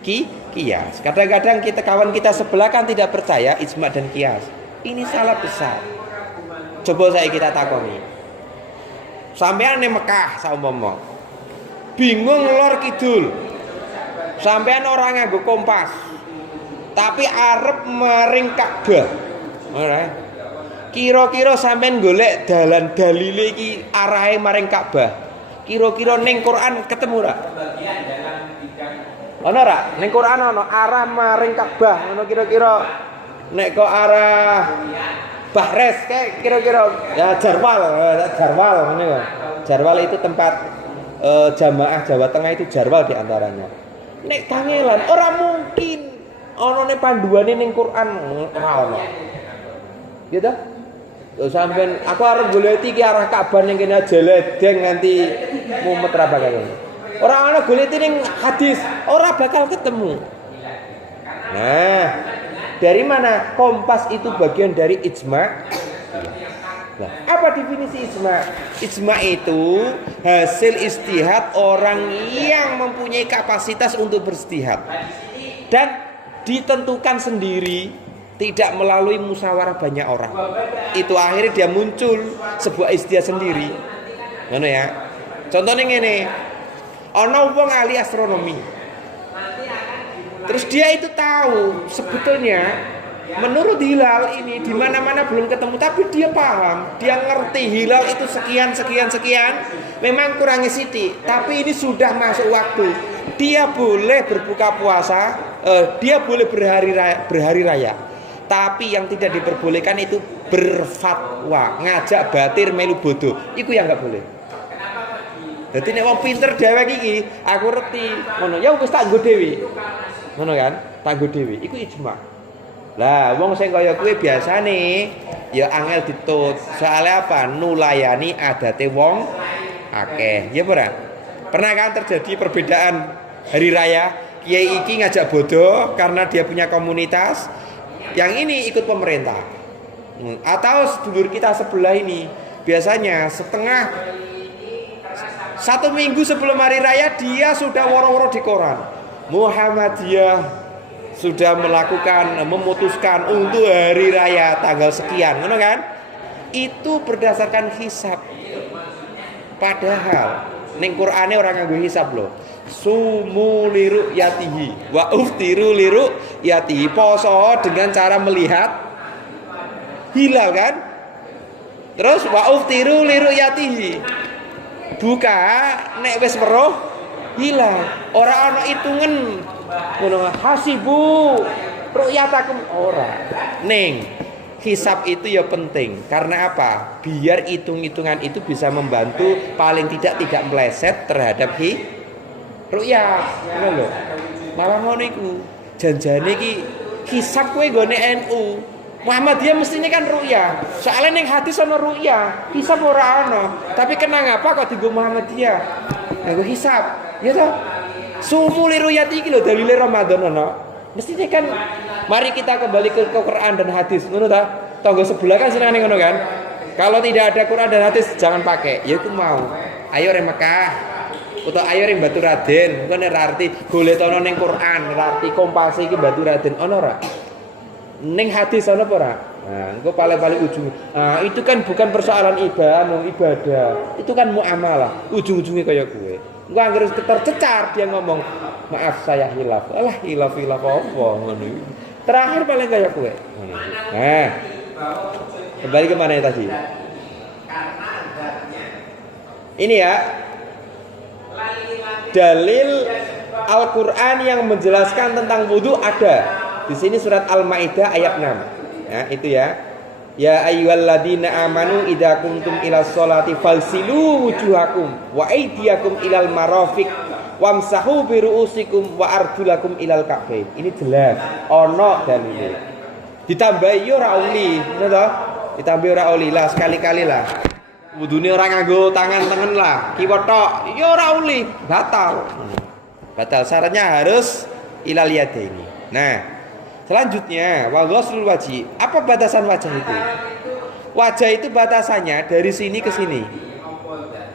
kias. Kadang-kadang kawan kita sebelah kan tidak percaya ijma dan kias. Ini salah besar. Coba saya kita takoni. Sampean ning Mekah saumpama. Bingung lor kidul. Sampean orang nganggo kompas. Tapi arep maring Ka'bah. Ora. Kira-kira sampean golek dalan dalile iki arahe maring Ka'bah. Kira-kira ning Quran ketemu ora? Ono ora? Ning Quran ono arah maring Ka'bah, ono kira-kira nek kok arah Bahres kayak kira-kira ya Jarwal ngene ya. Jarwal itu tempat jamaah Jawa Tengah itu Jarwal di antaranya. Nek kangelan ora mungkin ono nek panduane ning Quran ora ono. Gitu? Sampeyan aku arep golek iki arah Ka'bah ning kene Jeledeng nganti mumet ra bakal. Orang ana golek ning hadis, ora bakal ketemu. Nah, dari mana? Kompas itu bagian dari ijma. Nah, apa definisi ijma? Ijma itu hasil istihad orang yang mempunyai kapasitas untuk beristihad dan ditentukan sendiri, tidak melalui musyawarah banyak orang. Itu akhirnya dia muncul sebuah istihad sendiri. Ngono ya. Contohnya ngene. Ono wong ahli astronomi. Terus dia itu tahu sebetulnya menurut hilal ini di mana-mana belum ketemu, tapi dia paham, dia ngerti hilal itu sekian. Memang kurangnya sithik, tapi ini sudah masuk waktu. Dia boleh berbuka puasa, dia boleh berhari raya. Tapi yang tidak diperbolehkan itu berfatwa, ngajak batir melu bodoh. Iku yang enggak boleh. Dadi nek wong pinter dhewek iki, aku ngerti, ngono. Ya wis tak nggo dhewe. Ngono kan? Tak nggo dhewe. Iku ijma. Lah, wong sing kaya kuwi biasane ya angel ditut. Soale apa? Nulayani adate wong akeh. Ya ora? Pernah kan terjadi perbedaan hari raya? Kiai iki ngajak bodoh karena dia punya komunitas. Yang ini ikut pemerintah. Atau sedulur kita sebelah ini biasanya satu minggu sebelum hari raya dia sudah woro-woro di koran. Muhammadiyah sudah memutuskan untuk hari raya tanggal sekian, ngono kan? Itu berdasarkan hisab. Padahal ning Qur'ane orang nganggo hisab loh. Sumu liru yatihi wa uftiru liru yatihi. Poso dengan cara melihat hilal kan? Terus wa uftiru liru yatihi. Buka nek wis weruh hilal. Ora ana itungan ngono hasibu ru'yatakum ora. Ning hisab itu ya penting. Karena apa? Biar hitung-hitungan itu bisa membantu paling tidak meleset terhadap ru'yah. Ngono lho. Malah ngono iku. Janjane iki hisab kowe nggone NU. Muhammadiyah mestinya kan ru'yah. Soalnya ning hadis ana ru'yah, hisab ora ana. Tapi kenang apa kok dienggo Muhammadiyah? Nggo hisab. Ya toh? Sumu li ru'yat iki lho dalile Ramadan ana. Mestinya kan mari kita kembali ke Quran dan hadis. Ngono ta? Tonggo sebelah kan senengane ngono kan? Kalau tidak ada Quran dan hadis jangan pakai. Ya iku mau. Ayo re Mekah. Utawa ayo ring Batu Raden, engko nek arti goletono ning Quran, arti kompas iki Batu Raden ana ora? Ning hadis ana apa ora? Nah, engko paling-paling ujung. Nah, itu kan bukan persoalan ibadah, itu kan muamalah. Ujung-ujungnya kaya kowe. Engko anggere tercecar dia ngomong, "Maaf saya hilaf." Alah, hilaf apa ngono iki. Terakhir paling kaya kowe. Nah. Kembali ke mana tadi? Ini ya. Dalil Al-Quran yang menjelaskan tentang wudu ada di sini surat Al-Maidah ayat 6. Ya, itu ya. Ya ayyuhalladzina amanu idza kuntum ilas sholati falsilu wujuhakum wa aydiyakum ilal marafiq wamsahu bi ru'usikum wa arjulakum ilal ka'bain. Ini jelas ono dalile. Ditambahi yo ora uli, ngono to? Ditambahi ora uli lah sekali-kali lah. Wudune ora nganggo tangan-tangan lah, kiwa tok, ya ora uli, batal. Batal syaratnya harus ilal yadaini. Nah, selanjutnya wa ghuslul wajhi. Apa batasan wajah itu? Wajah itu batasannya dari sini ke sini.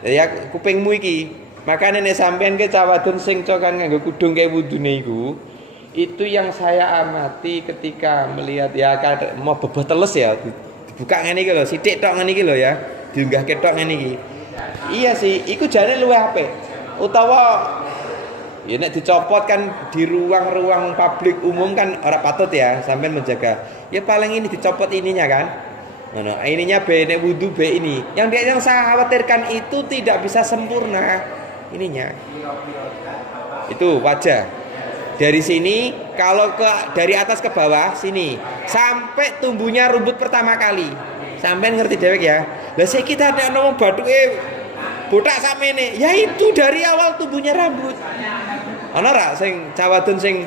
Ya kupingmu iki. Makane nek sampean ke cawadon sing cokan nganggo kudung kaya wudune iku, itu yang saya amati ketika melihat ya mau beboh teles ya, dibuka ngene iki lho, sithik tok ngene iki lho ya. Diunggah ketok ngene iki. Iya sih, iku jane luwih apik. Utawa ya nek dicopot kan di ruang-ruang publik umum kan ora patut ya sampean menjaga. Ya paling ini dicopot ininya kan. Ngono, ininya be nek wudu be ini. Yang saya khawatirkan itu tidak bisa sempurna ininya. Itu wajah. Dari sini kalau dari atas ke bawah sini sampai tumbuhnya rambut pertama kali. Sampean ngerti dewek ya. Lah saiki kita nek ngomong bathuke botak sakmene, ya itu dari awal tumbuhnya rambut. Ana ra sing cawadon sing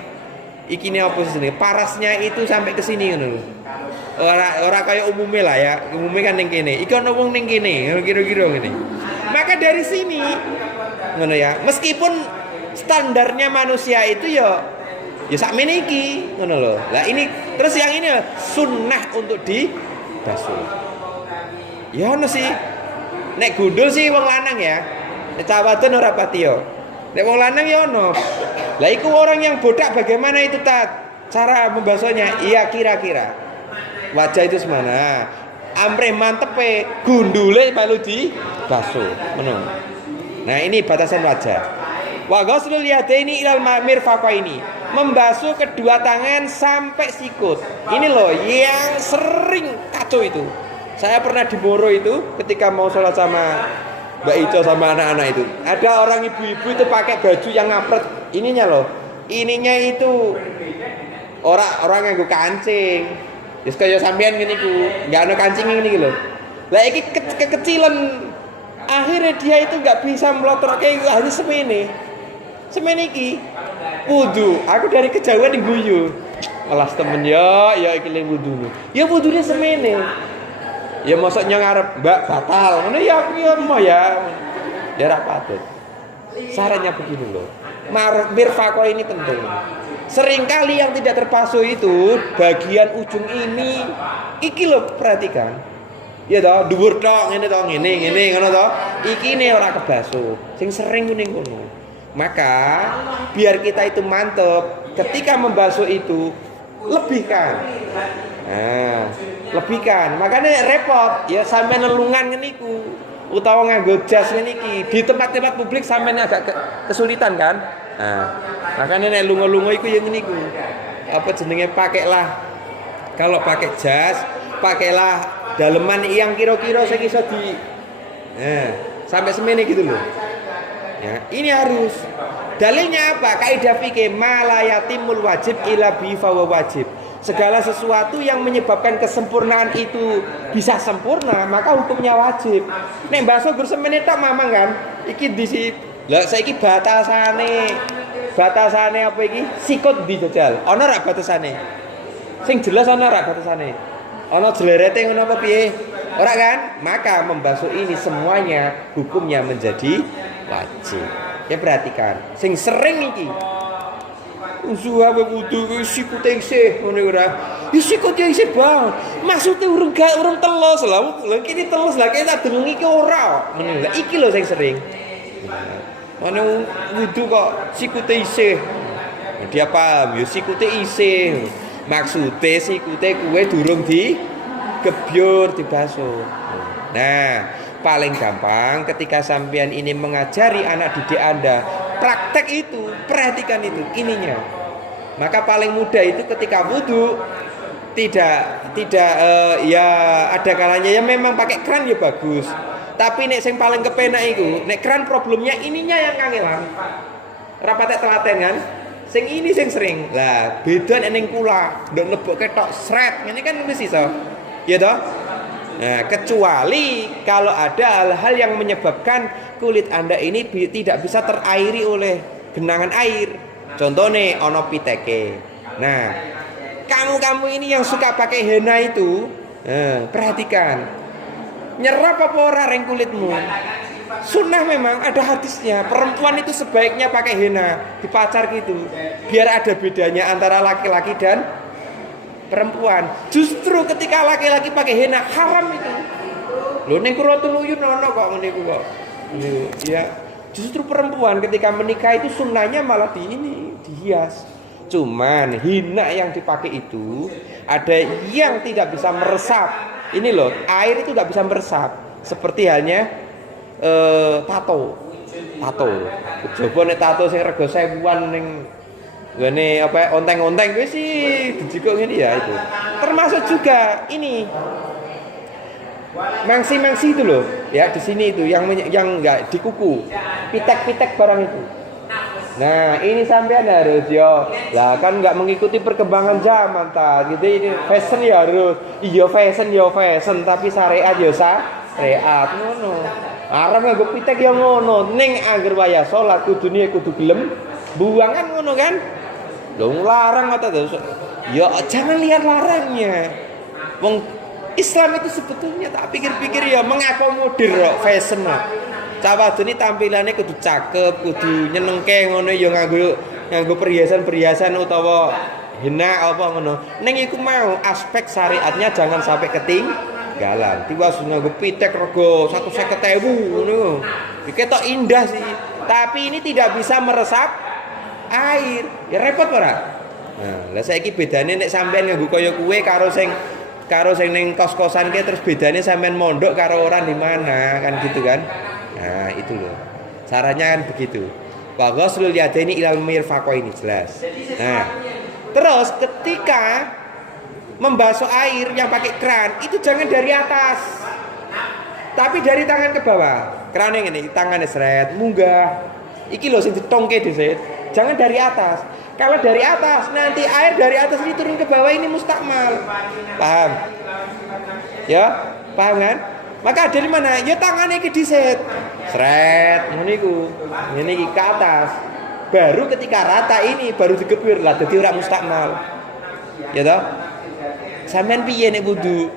ikine apa sini? Parasnya itu sampai ke sini ngono lho. Ora kaya umume lah ya. Umume kan ning kene. Iki ana wong ning kene, kira-kira ngene. Maka dari sini ngono ya. Meskipun standarnya manusia itu ya sakmene iki ngono lho. Lah ini terus yang ini sunnah untuk dibasuh. Ya ono sih. Nek gundul sih wong lanang ya. Nek cawadon ora pati yo. Nek wong lanang ya ono. Lah iku orang yang bodak bagaimana itu cara membasuhnya? Iya kira-kira. Wajah itu semana. Amre mantepe gundule malu dibasuh. Ngono. Nah, ini batasan wajah. Wa ghuslul yadaini ilal mirfaqaini. Membasuh kedua tangan sampai sikut. Ini loh yang sering kacau itu. Saya pernah di Moro itu ketika mau sholat sama Mbak Ico sama anak-anak itu. Ada orang ibu-ibu itu pakai baju yang ngapret. Ininya loh. Ininya itu orang nganggo kancing. Wis kaya sampean ngene iku, enggak ana kancing ngene iki lho. Lah iki kekecilan. Akhirnya dia itu enggak bisa mlotroke hanya semene. Semene iki. Wudu, aku dari kejauhan diguyu. Malas temen ya iki le wudune. Ya wudune semene. Ya maksudnya ngarep mbak batal ngono ya aku ya mau ya ra patut. Sarannya begini loh. Mirfaqo ini penting. Seringkali yang tidak terpasuh itu bagian ujung ini iki loh perhatikan. Ya toh dhuwur tok ngene toh ngene ngono toh. Iki ne ora kebasuh. Sing sering ning kono. Maka biar kita itu mantep ketika membasuh itu lebihkan. Nah, lebihkan. Makanya repot ya sampai nelungan ngene iku utawa nganggo jas ngene iki di tempat-tempat publik sampean agak kesulitan kan. Nah, makanya nek lunga-lunga iku ya ngene iku. Apa jenenge pakailah kalau pakai jas, pakailah daleman yang kira-kira sing iso di sampai semene gitu loh. Ya, ini harus. Dalilnya apa? Kaidah fikih malayatimul wajib ila bi fa wajib. Segala sesuatu yang menyebabkan kesempurnaan itu bisa sempurna, maka hukumnya wajib. Nek mbasuh gur semene tok mamang kan. Iki disi. Lah saiki batasane apa iki? Sikut ndi jajal? Ana ra batasane? Sing jelas ana ra batasane? Ana jelerete ngono apa piye? Ora kan? Maka membasuh ini semuanya hukumnya menjadi wajib. Ya perhatikan, sing sering iki usuha wudu sikute isih ngene ora. Ya sikute isih bang. Maksude urung teles lha. Lah kene teles lah kene tak deleng iki ora. Ngene lha iki lho sing sering. Ana wudu kok sikute isih. Dia paham ya sikute isih. Maksude sikute kuwe durung digebyur dibasuh. Nah, paling gampang ketika sampean ini mengajari anak didik Anda praktek itu, perhatikan itu ininya. Maka paling mudah itu ketika wudu tidak ya ada kalanya ya memang pakai keran ya bagus. Tapi nek sing paling kepenak iku nek keran problemnya ininya yang kangelan. Ora patek telaten kan? Sing ini sing sering. Lah, beda nek ning kula, ndok lebokke tok sret. Ngene kan wis iso. Ya toh? Nah, kecuali kalau ada hal-hal yang menyebabkan kulit Anda ini tidak bisa terairi oleh genangan air. Contohnya ono piteke. Nah, kamu ini yang suka pakai henna itu, perhatikan. Nyerap apa ora reng kulitmu? Sunnah memang ada hadisnya. Perempuan itu sebaiknya pakai henna, dipacar gitu. Biar ada bedanya antara laki-laki dan perempuan. Justru ketika laki-laki pakai henna haram itu. Lho ning kula teluyun ono kok ngene iku kok. Ya, justru perempuan ketika menikah itu sunnahnya malah dihias. Cuman henna yang dipakai itu ada yang tidak bisa meresap. Ini loh, air itu tidak bisa meresap. Seperti halnya tato. Coba nek tato sing rega 1000-an ning ngene apa onteng-onteng kuwi sih dijikuk ngene ya itu. Termasuk juga ini mangsi-mangsi itu loh, ya di sini itu yang enggak di kuku. Pitek-pitek barang itu. Nah, ini sampean harus yo. Lah kan enggak mengikuti perkembangan zaman ta. Gitu ini fashion ya harus. Iya fashion tapi syariat yo syariat ngono. Arep nggo pitek yo ngono. Ning angger wayah salat kudune kudu gelem buang kan ngono kan? Loh larang kata terus. Ya jangan lihat larangnya. Wong Islam itu sebetulnya tak pikir-pikir ya mengakomodir kok fashion kok. Cah wadone tampilannya kudu cakep, kudu nyenengke ngono ya nganggo perhiasan-perhiasan utawa henna apa ngono. Ning iku mau aspek syariatnya jangan sampai ketinggalan. Tiwas nganggo pitek rego 150.000 ngono. Iki ketok indah sih, tapi ini tidak bisa meresap air. Ya repot ora? Nah, lah saiki bedane nek sampean nganggo kaya kuwe karo sing ning kos-kosan ki terus bedane sampean mondok karo orang di mana kan gitu kan. Nah, itu loh. Caranya kan begitu. Wa ghuslul yadaini ilal mirfaqaini jelas. Nah, terus ketika membasuh air yang pakai keran itu jangan dari atas. Tapi dari tangan ke bawah. Kerane ngene, tangannya seret, munggah. Iki lho sing ditongke dhisik. Jangan dari atas. Kalau dari atas nanti air dari atas ini turun ke bawah ini mustakmal. Paham? Ya, paham kan? Maka dari mana? Ya tangannya iki diset. Sret, ngene iku. Ngene iki ke atas. Baru ketika rata ini baru digebir lah dadi ora mustakmal. Ya toh? Sampeyan piye nek wudu?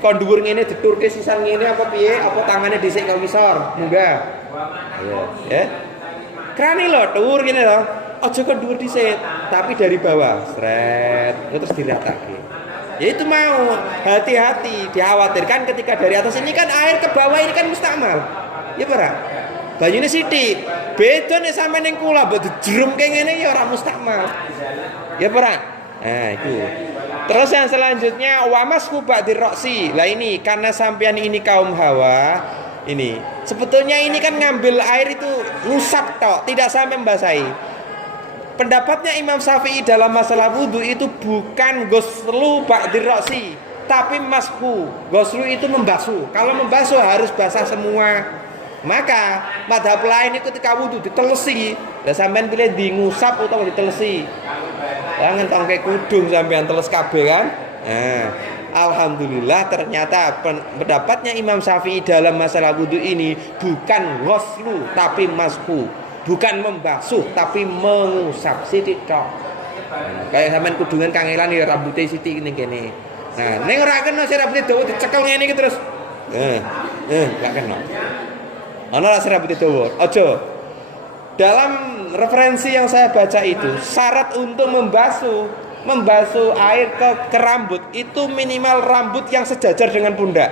Kon dhuwur ngene diturke sisan ngene apa piye? Apa tangannya dhisik karo ngisor? Munggah. Ya. Krane lho dhuwur ngene lho. Aja kon dhuwur dhisik, tapi dari bawah. Sret, terus diratake. Ya itu mau hati-hati, dikhawatirkan ketika dari atas ini kan air ke bawah ini kan mustakmal. Ya ora? Banyune sithik. Beda nek sampe ning kula mbok dijerumke ngene ya ora mustakmal. Ya ora? Nah, itu. Terus yang selanjutnya wamasku ba'dir roksi. Lah ini karena sampean ini kaum Hawa ini. Sebetulnya ini kan ngambil air itu ngusap tok, tidak sampai membasahi. Pendapatnya Imam Syafi'i dalam masalah wudu itu bukan ghuslu ba'dir roksi, tapi mashu. Ghuslu itu membasuh. Kalau membasuh harus basah semua. Maka madhab lain itu ketika wudu ditelesi. Lah sampean pilih di ngusap atau ditelesi. Jangan tangke kudung sampean teles kabeh kan. Nah, alhamdulillah ternyata pendapatnya Imam Syafi'i dalam masalah wudu ini bukan ghuslu tapi mashu. bukan membasuh tapi mengusap sithik tok. Kayak sampean kudungan kangelan ya rambute sithik ning kene. Nah, ning ora kena sing rambute dawa dicekel ngene iki terus. Gak kena. Ana lah sing rambute dawa. Aja. Dalam referensi yang saya baca itu, syarat untuk membasuh air ke rambut itu minimal rambut yang sejajar dengan pundak.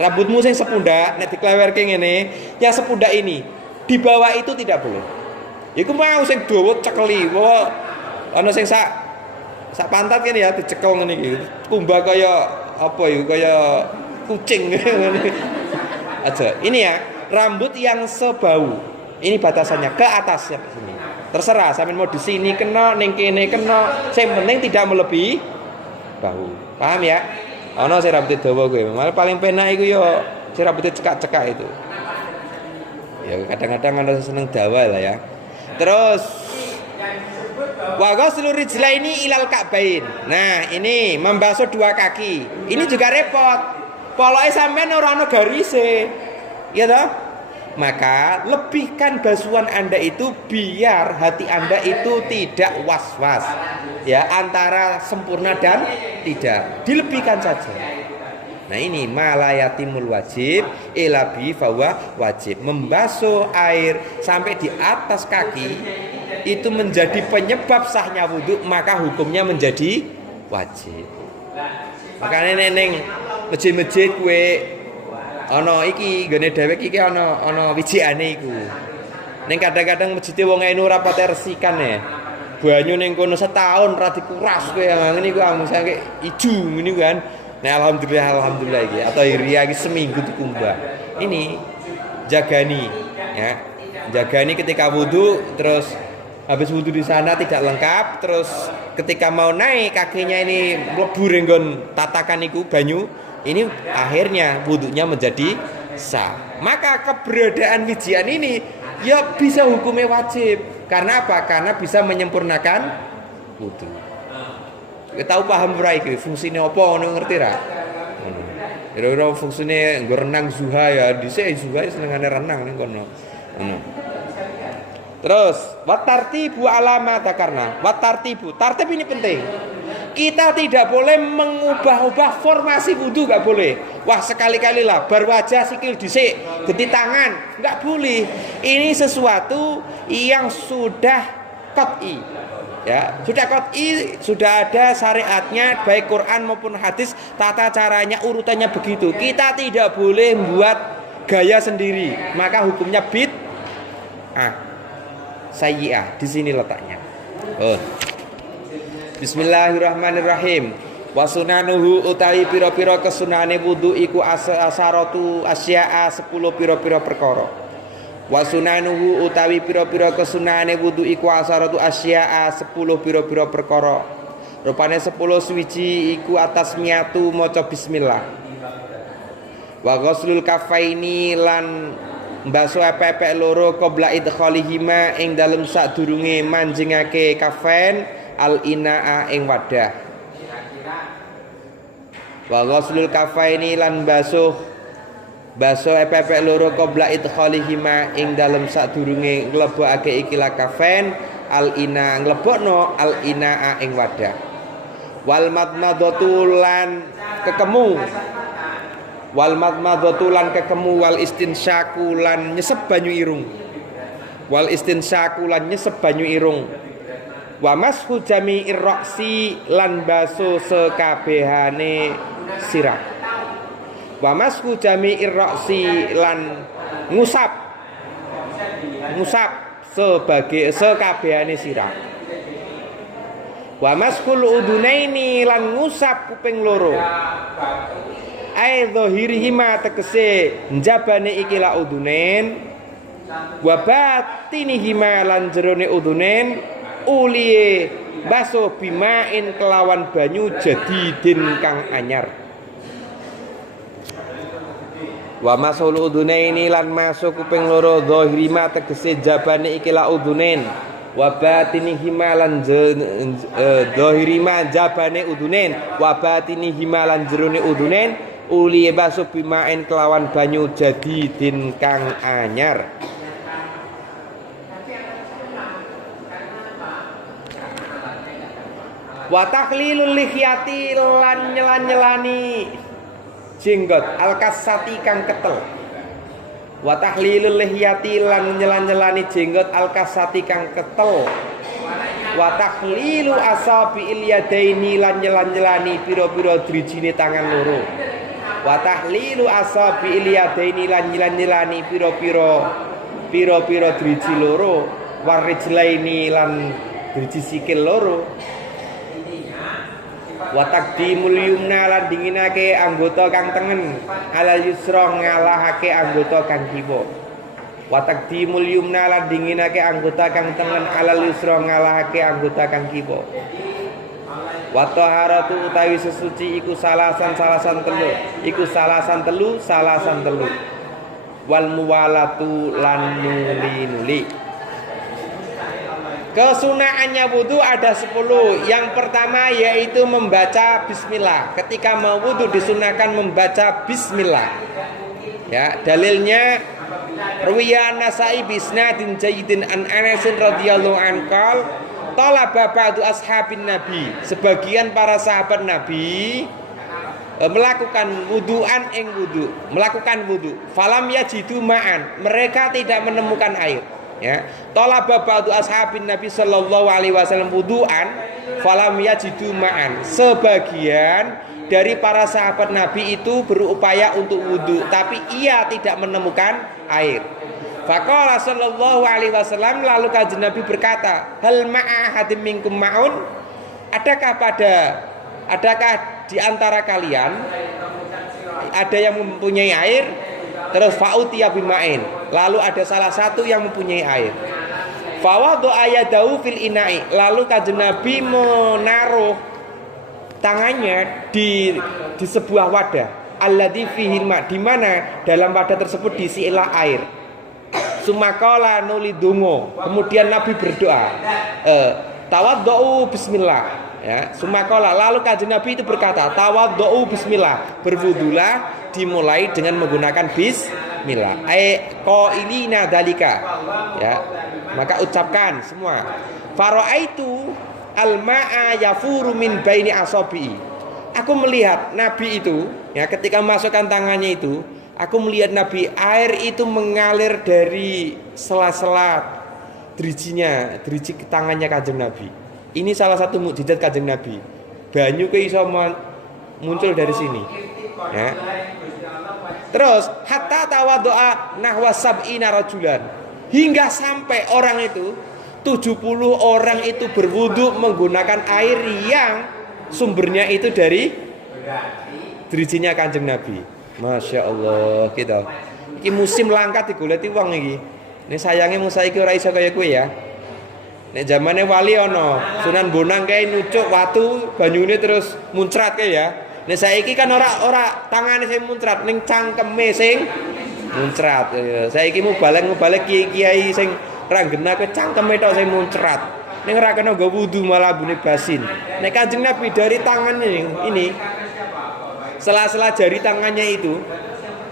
Rambutmu sing sepundak, nek diklewerke ngene, yang sepundak ini, di bawah itu tidak boleh. Iku mau sing dawa cekeli, wae ana sing sak pantat kene ya dicekel ngene iki. Kumbah kaya apa ya, kaya kucing ngene. Aja. Ini ya, rambut yang sebau. Ini batasannya ke atas ya sini. Terserah sampean mau di sini kena, ning kene kena, sing penting tidak melebihi bahu. Paham ya? Ana sing rambut dawa kowe. Malah paling penak iku yo sing rambut cekak-cekak itu. Ya kadang-kadang ana seneng dawa lah ya. Terus wa ghuslu rijlaini ilal ka'bain. Nah, ini membasuh dua kaki. Ini juga repot. Poloke sampean ora ana garise. Ya toh? Maka lebihkan basuhan Anda itu biar hati Anda itu tidak was-was ya antara sempurna dan tidak, dilebihkan saja. Nah ini malayatimul wajib ilabi fawa wajib. Membasuh air sampai di atas kaki itu menjadi penyebab sahnya wudhu, maka hukumnya menjadi wajib. Makanya neng masjid-masjid kue ana iki gone dhewek iki ana wijikane iku. Ning kadang-kadang masjid wong enu ora pate resikan ya. Banyu ning kono setahun ra dikuras kowe ngene iku amung-amung ijo ngene kan. Nah alhamdulillah iki atau iria iki seminggu dikumbah. Ini jagani ya. Jagani ketika wudu, terus habis wudu di sana tidak lengkap, terus ketika mau naik kakinya ini mlebu renggon tatakan iku banyu. Ini akhirnya wudhunya menjadi sah. Maka keberadaan wijian ini ya bisa hukumnya wajib. Karena apa? Karena bisa menyempurnakan wudhu. Kita tahu paham ora iki fungsine apa ngono ngerti ra? Kira-kira fungsine nggo renang zuha ya, dhisik zuha senengane renang ning kono. Terus watartibu alama takarna. Watartibu, tartib ini penting. Kita tidak boleh mengubah-ubah formasi wudhu, nggak boleh. Wah sekali-kali lah, bar wajah sikil dhisik, ganti tangan, nggak boleh. Ini sesuatu yang sudah qat'i, ya sudah qat'i, sudah ada syariatnya, baik Quran maupun hadis, tata caranya, urutannya begitu. Kita tidak boleh membuat gaya sendiri, maka hukumnya sayyi'ah. Di sini letaknya. Bismillahirrahmanirrahim. Wa sunanuhu utawi pira-pira kesunane wudu iku asaratu asya'a 10 pira-pira perkara. Wa sunanuhu utawi pira-pira kesunane wudu iku asaratu asya'a 10 pira-pira perkara. Rupane 10 suwiji iku atas miatu maca bismillah. Wa ghuslul kafaini lan mbasuh epek-epek loro qabla idkhalihima ing dalem sadurunge manjingake kafen al inaa ing wadah. Wa ghuslul kafaini lan basuh epek-epek loro qabla idkhalihima ing dalem sadurunge nglebokake ikilah kafen al ina nglebokno al inaa ing wadah. Wal madmadatu lan kekemu. Wal madmadatu lan kekemu wal istinsyaku lan nyesep banyu irung. Wal istinsyaku lan nyesep banyu irung. Wa mashu jami'ir ra'si lan baso sekabehane sirah. Wa mashu jami'ir ra'si lan ngusap sebagai sekabehane sirah. Wa mashul udunaini lan ngusap kuping loro. Ai dhahirihima tegese njabane ikilah udunen. Wa batinihima lan jerone udunen. Uliye baso bimain kelawan banyu jadidin kang anyar. Wa masul udunaini lan masuk kuping loro dhahirima tegese jabane ikilah udunen. Wa batinihima lan dhahirima jabane udunen. Wa batinihima lan jerone udunen. Uliye baso bimain kelawan banyu jadidin kang anyar. Wa takhlilul lihyati lan nyelan-nyelani jenggot al-kasati kang ketel. Wa tahlilul lihyati lan nyelan-nyelani jenggot al-kasati kang ketel. Wa tahlilu asabi'il yadaini lan nyelan-nyelani pira-pira drijine tangan loro. Wa tahlilu asabi'il yadaini lan nyelan-nyelani pira-pira driji loro. Warijlaini lan driji sikil loro. Wa taqdimul yumna lan dinginake anggota kang tengen alal yusra ngalahake anggota kang kiwa. Wa taqdimul yumna lan dinginake anggota kang tengen alal yusra ngalahake anggota kang kiwa. Wa taharatu utawi sesuci iku salasan telu. Wal muwalatu lan nuli. Kesunahannya wudu ada 10. Yang pertama yaitu membaca bismillah. Ketika mau wudu disunahkan membaca bismillah. Ya, dalilnya Ruwiya An-Nasa'i bisnadin jayyidin an Anas radhiyallahu anhu qala talaba ba'du ashabin nabi. Sebagian para sahabat Nabi melakukan wudu. Falam yajidu ma'an. Mereka tidak menemukan air. Ya, talaba ba'du ashabin Nabi sallallahu alaihi wasallam wudu'an falam yajidu ma'an. Sebagian dari para sahabat Nabi itu berupaya untuk wudu, tapi ia tidak menemukan air. Faqala sallallahu alaihi wasallam, lalu kanjeng Nabi berkata, hal ma'a hadim minkum ma'un? Adakah di antara kalian ada yang mempunyai air? Terus fa'utiya bima'in, lalu ada salah satu yang mempunyai air. Fawadhu ayadahu fil ina'i, lalu kanjeng Nabi menaruh tangannya di sebuah wadah, alladzi fihi ma, di mana dalam wadah tersebut diisilah air. Sumakala nuli dungo, kemudian Nabi berdoa, tawadhu bismillah. Ya, sumakala, lalu kanjeng Nabi itu berkata, tawadhu bismillah, berwudulah dimulai dengan menggunakan bismillah. Qailina dalika. Ya, maka ucapkan semua. Faraitu al-ma'a yafuru min baini asabi'i. Aku melihat Nabi itu, ya, ketika masukkan tangannya itu, aku melihat Nabi, air itu mengalir dari sela-sela driji tangannya kanjeng Nabi. Ini salah satu mukjizat kanjeng Nabi. Banyu ke iso muncul dari sini. Ya. Terus hatta tawaddoa nahwa sab'ina rajulan. Hingga sampai orang itu 70 orang itu berwudu menggunakan air yang sumbernya itu dari drijinya kanjeng Nabi. Masya Allah kita. Iki musim langka digoleti wong iki. Ini sayangnya musa iki ora iso kaya kowe ya. Nek zamane wali ono, Sunan Bonang kae nucuk watu banyune terus muncrat kae ya. Nek saiki kan ora tangane sing muncrat ning cangkeme sing muncrat. Saiki mubalek kiai sing ra genah ke cangkeme tok sing muncrat. Ning ora kena nggo wudu malah bune basin. Nek Kanjeng Nabi dari tangannya ini sela-sela jari tangannya itu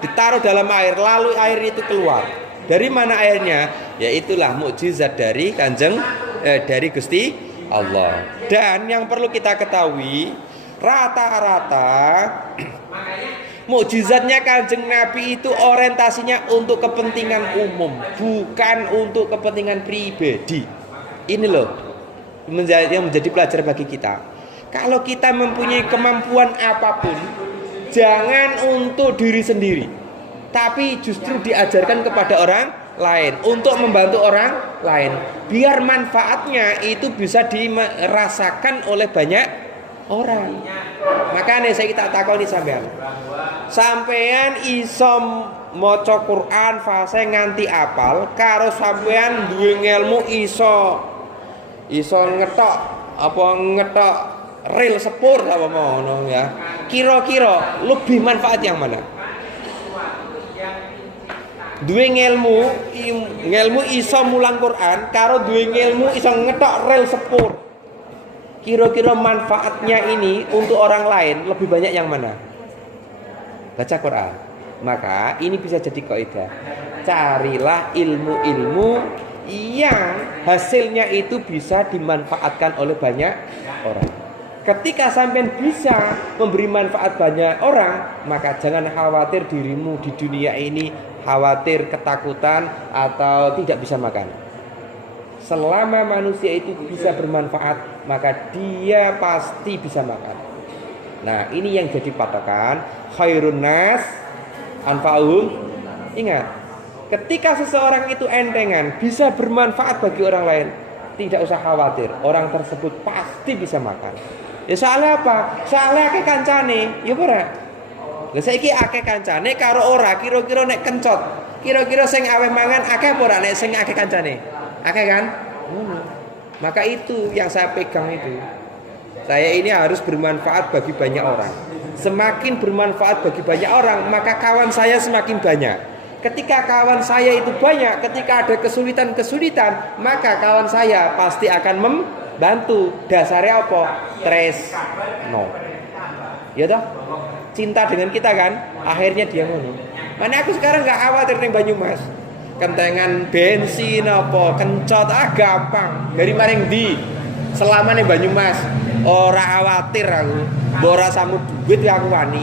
ditaruh dalam air, lalu air itu keluar. Dari mana airnya? Ya itulah mukjizat dari dari Gusti Allah. Dan yang perlu kita ketahui, rata-rata mukjizatnya Kanjeng Nabi itu orientasinya untuk kepentingan umum, bukan untuk kepentingan pribadi. Ini loh yang menjadi pelajaran bagi kita. Kalau kita mempunyai kemampuan apapun, jangan untuk diri sendiri, tapi justru diajarkan kepada orang lain, untuk membantu orang lain, biar manfaatnya itu bisa dirasakan oleh banyak orang. Makanya saya tak takoni sampean iso maca Quran fase nganti apal, karo sampean duwe ilmu iso ngetok rel sepur apa ngono ya. Kira-kira lebih manfaat yang mana? Duwe ngelmu iso mulang Quran karo duwe ngelmu iso ngetok rel sepur. Kira-kira manfaatnya ini untuk orang lain lebih banyak yang mana? Baca Quran. Maka ini bisa jadi kaidah. Carilah ilmu-ilmu yang hasilnya itu bisa dimanfaatkan oleh banyak orang. Ketika sampean bisa memberi manfaat banyak orang, maka jangan khawatir dirimu di dunia ini khawatir, ketakutan atau tidak bisa makan. Selama manusia itu bisa bermanfaat, maka dia pasti bisa makan. Nah, ini yang jadi patokan khairun nas anfa'uhum. Ingat, ketika seseorang itu entengan bisa bermanfaat bagi orang lain, tidak usah khawatir, orang tersebut pasti bisa makan. Ya soalnya apa? Soalnya akeh kancane, ya ora. Lah saiki akeh kancane karo ora kira-kira nek kencot. Kira-kira sing aweh mangan akeh apa ora nek sing akeh kancane? Akeh kan? Maka itu yang saya pegang itu. Saya ini harus bermanfaat bagi banyak orang. Semakin bermanfaat bagi banyak orang, maka kawan saya semakin banyak. Ketika kawan saya itu banyak, ketika ada kesulitan-kesulitan, maka kawan saya pasti akan membantu. Dasarnya apa? Tresno. Ya toh? Cinta dengan kita kan? Akhirnya dia ngono. Mana aku sekarang gak khawatir ning Banyumas. Kentengan bensin apa, kencot gampang. Dari maring di selama ning Banyumas ora khawatir aku. Ora samu duit aku wani.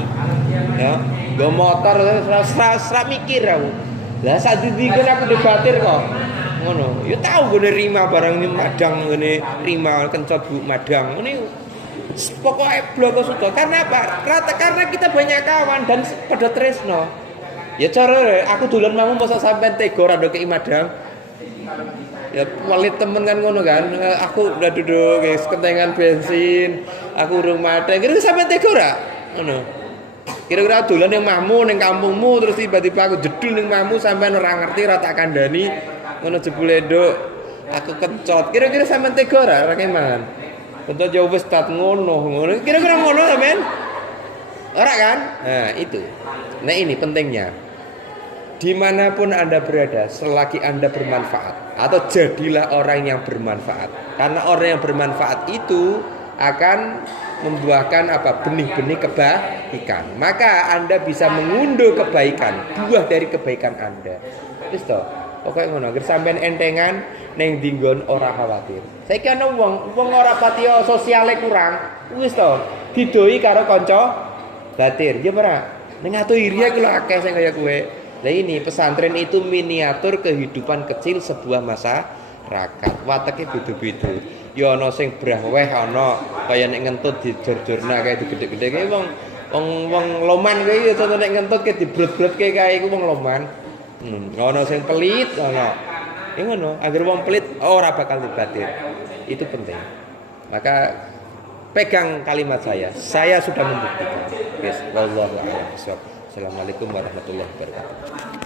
Ya, nggo motor ora mikir aku. Lah sak didi aku debatir kok. Ngono. Ya tahu gue nerima barang ini madang ngene rima kencot Bu madang. Ini pokoknya bloko suka. Karena apa? Karena kita banyak kawan dan pada tresno. Ya cara aku dolan mamu mosok sampean tego rada kei madang. Ya walit temen kan ngono kan. Aku udah duduk guys kentengan bensin. Aku urung madang. Kira sampean tego ora? Ngono. Kira-kira dolan ning mahmu ning kampungmu terus tiba-tiba aku jedul ning mahmu sampean ora ngerti ora tak kandhani. Ngono jebule nduk. Aku kencot. Kira-kira sampean tego ora kemangan? Kencot ya wis tat ngono. Kira-kira ngono sampean? Ora kan? Nah, itu. Nah, ini pentingnya. Dimanapun Anda berada, selagi Anda bermanfaat atau jadilah orang yang bermanfaat. Karena orang yang bermanfaat itu akan membuahkan apa? Benih-benih kebaikan. Maka Anda bisa mengunduh kebaikan, buah dari kebaikan Anda. Wis to. Pokoke ngono, agar sampean entengan ning dinggon ora khawatir. Saiki ana wong ora patiya sosiale kurang, wis to, didoi karo kanca batir. Ya ora? Ning atu iriya ku lho akeh sing kaya kowe. Nah ini pesantren itu miniatur kehidupan kecil sebuah masyarakat. Wateke beda-beda. Ya ana sing brahweh ana kaya nek ngentut dijor-jorna kae digede-gede kae wong loman kae ya contoh nek ngentut kae dibrut-brutke kae iku wong loman. Ana sing pelit ana. Ya ngono, agar wong pelit ora bakal dibatir. Itu penting. Maka pegang kalimat saya sudah membuktikan. Guys, wallahu a'lam bishawab. Assalamualaikum warahmatullahi wabarakatuh.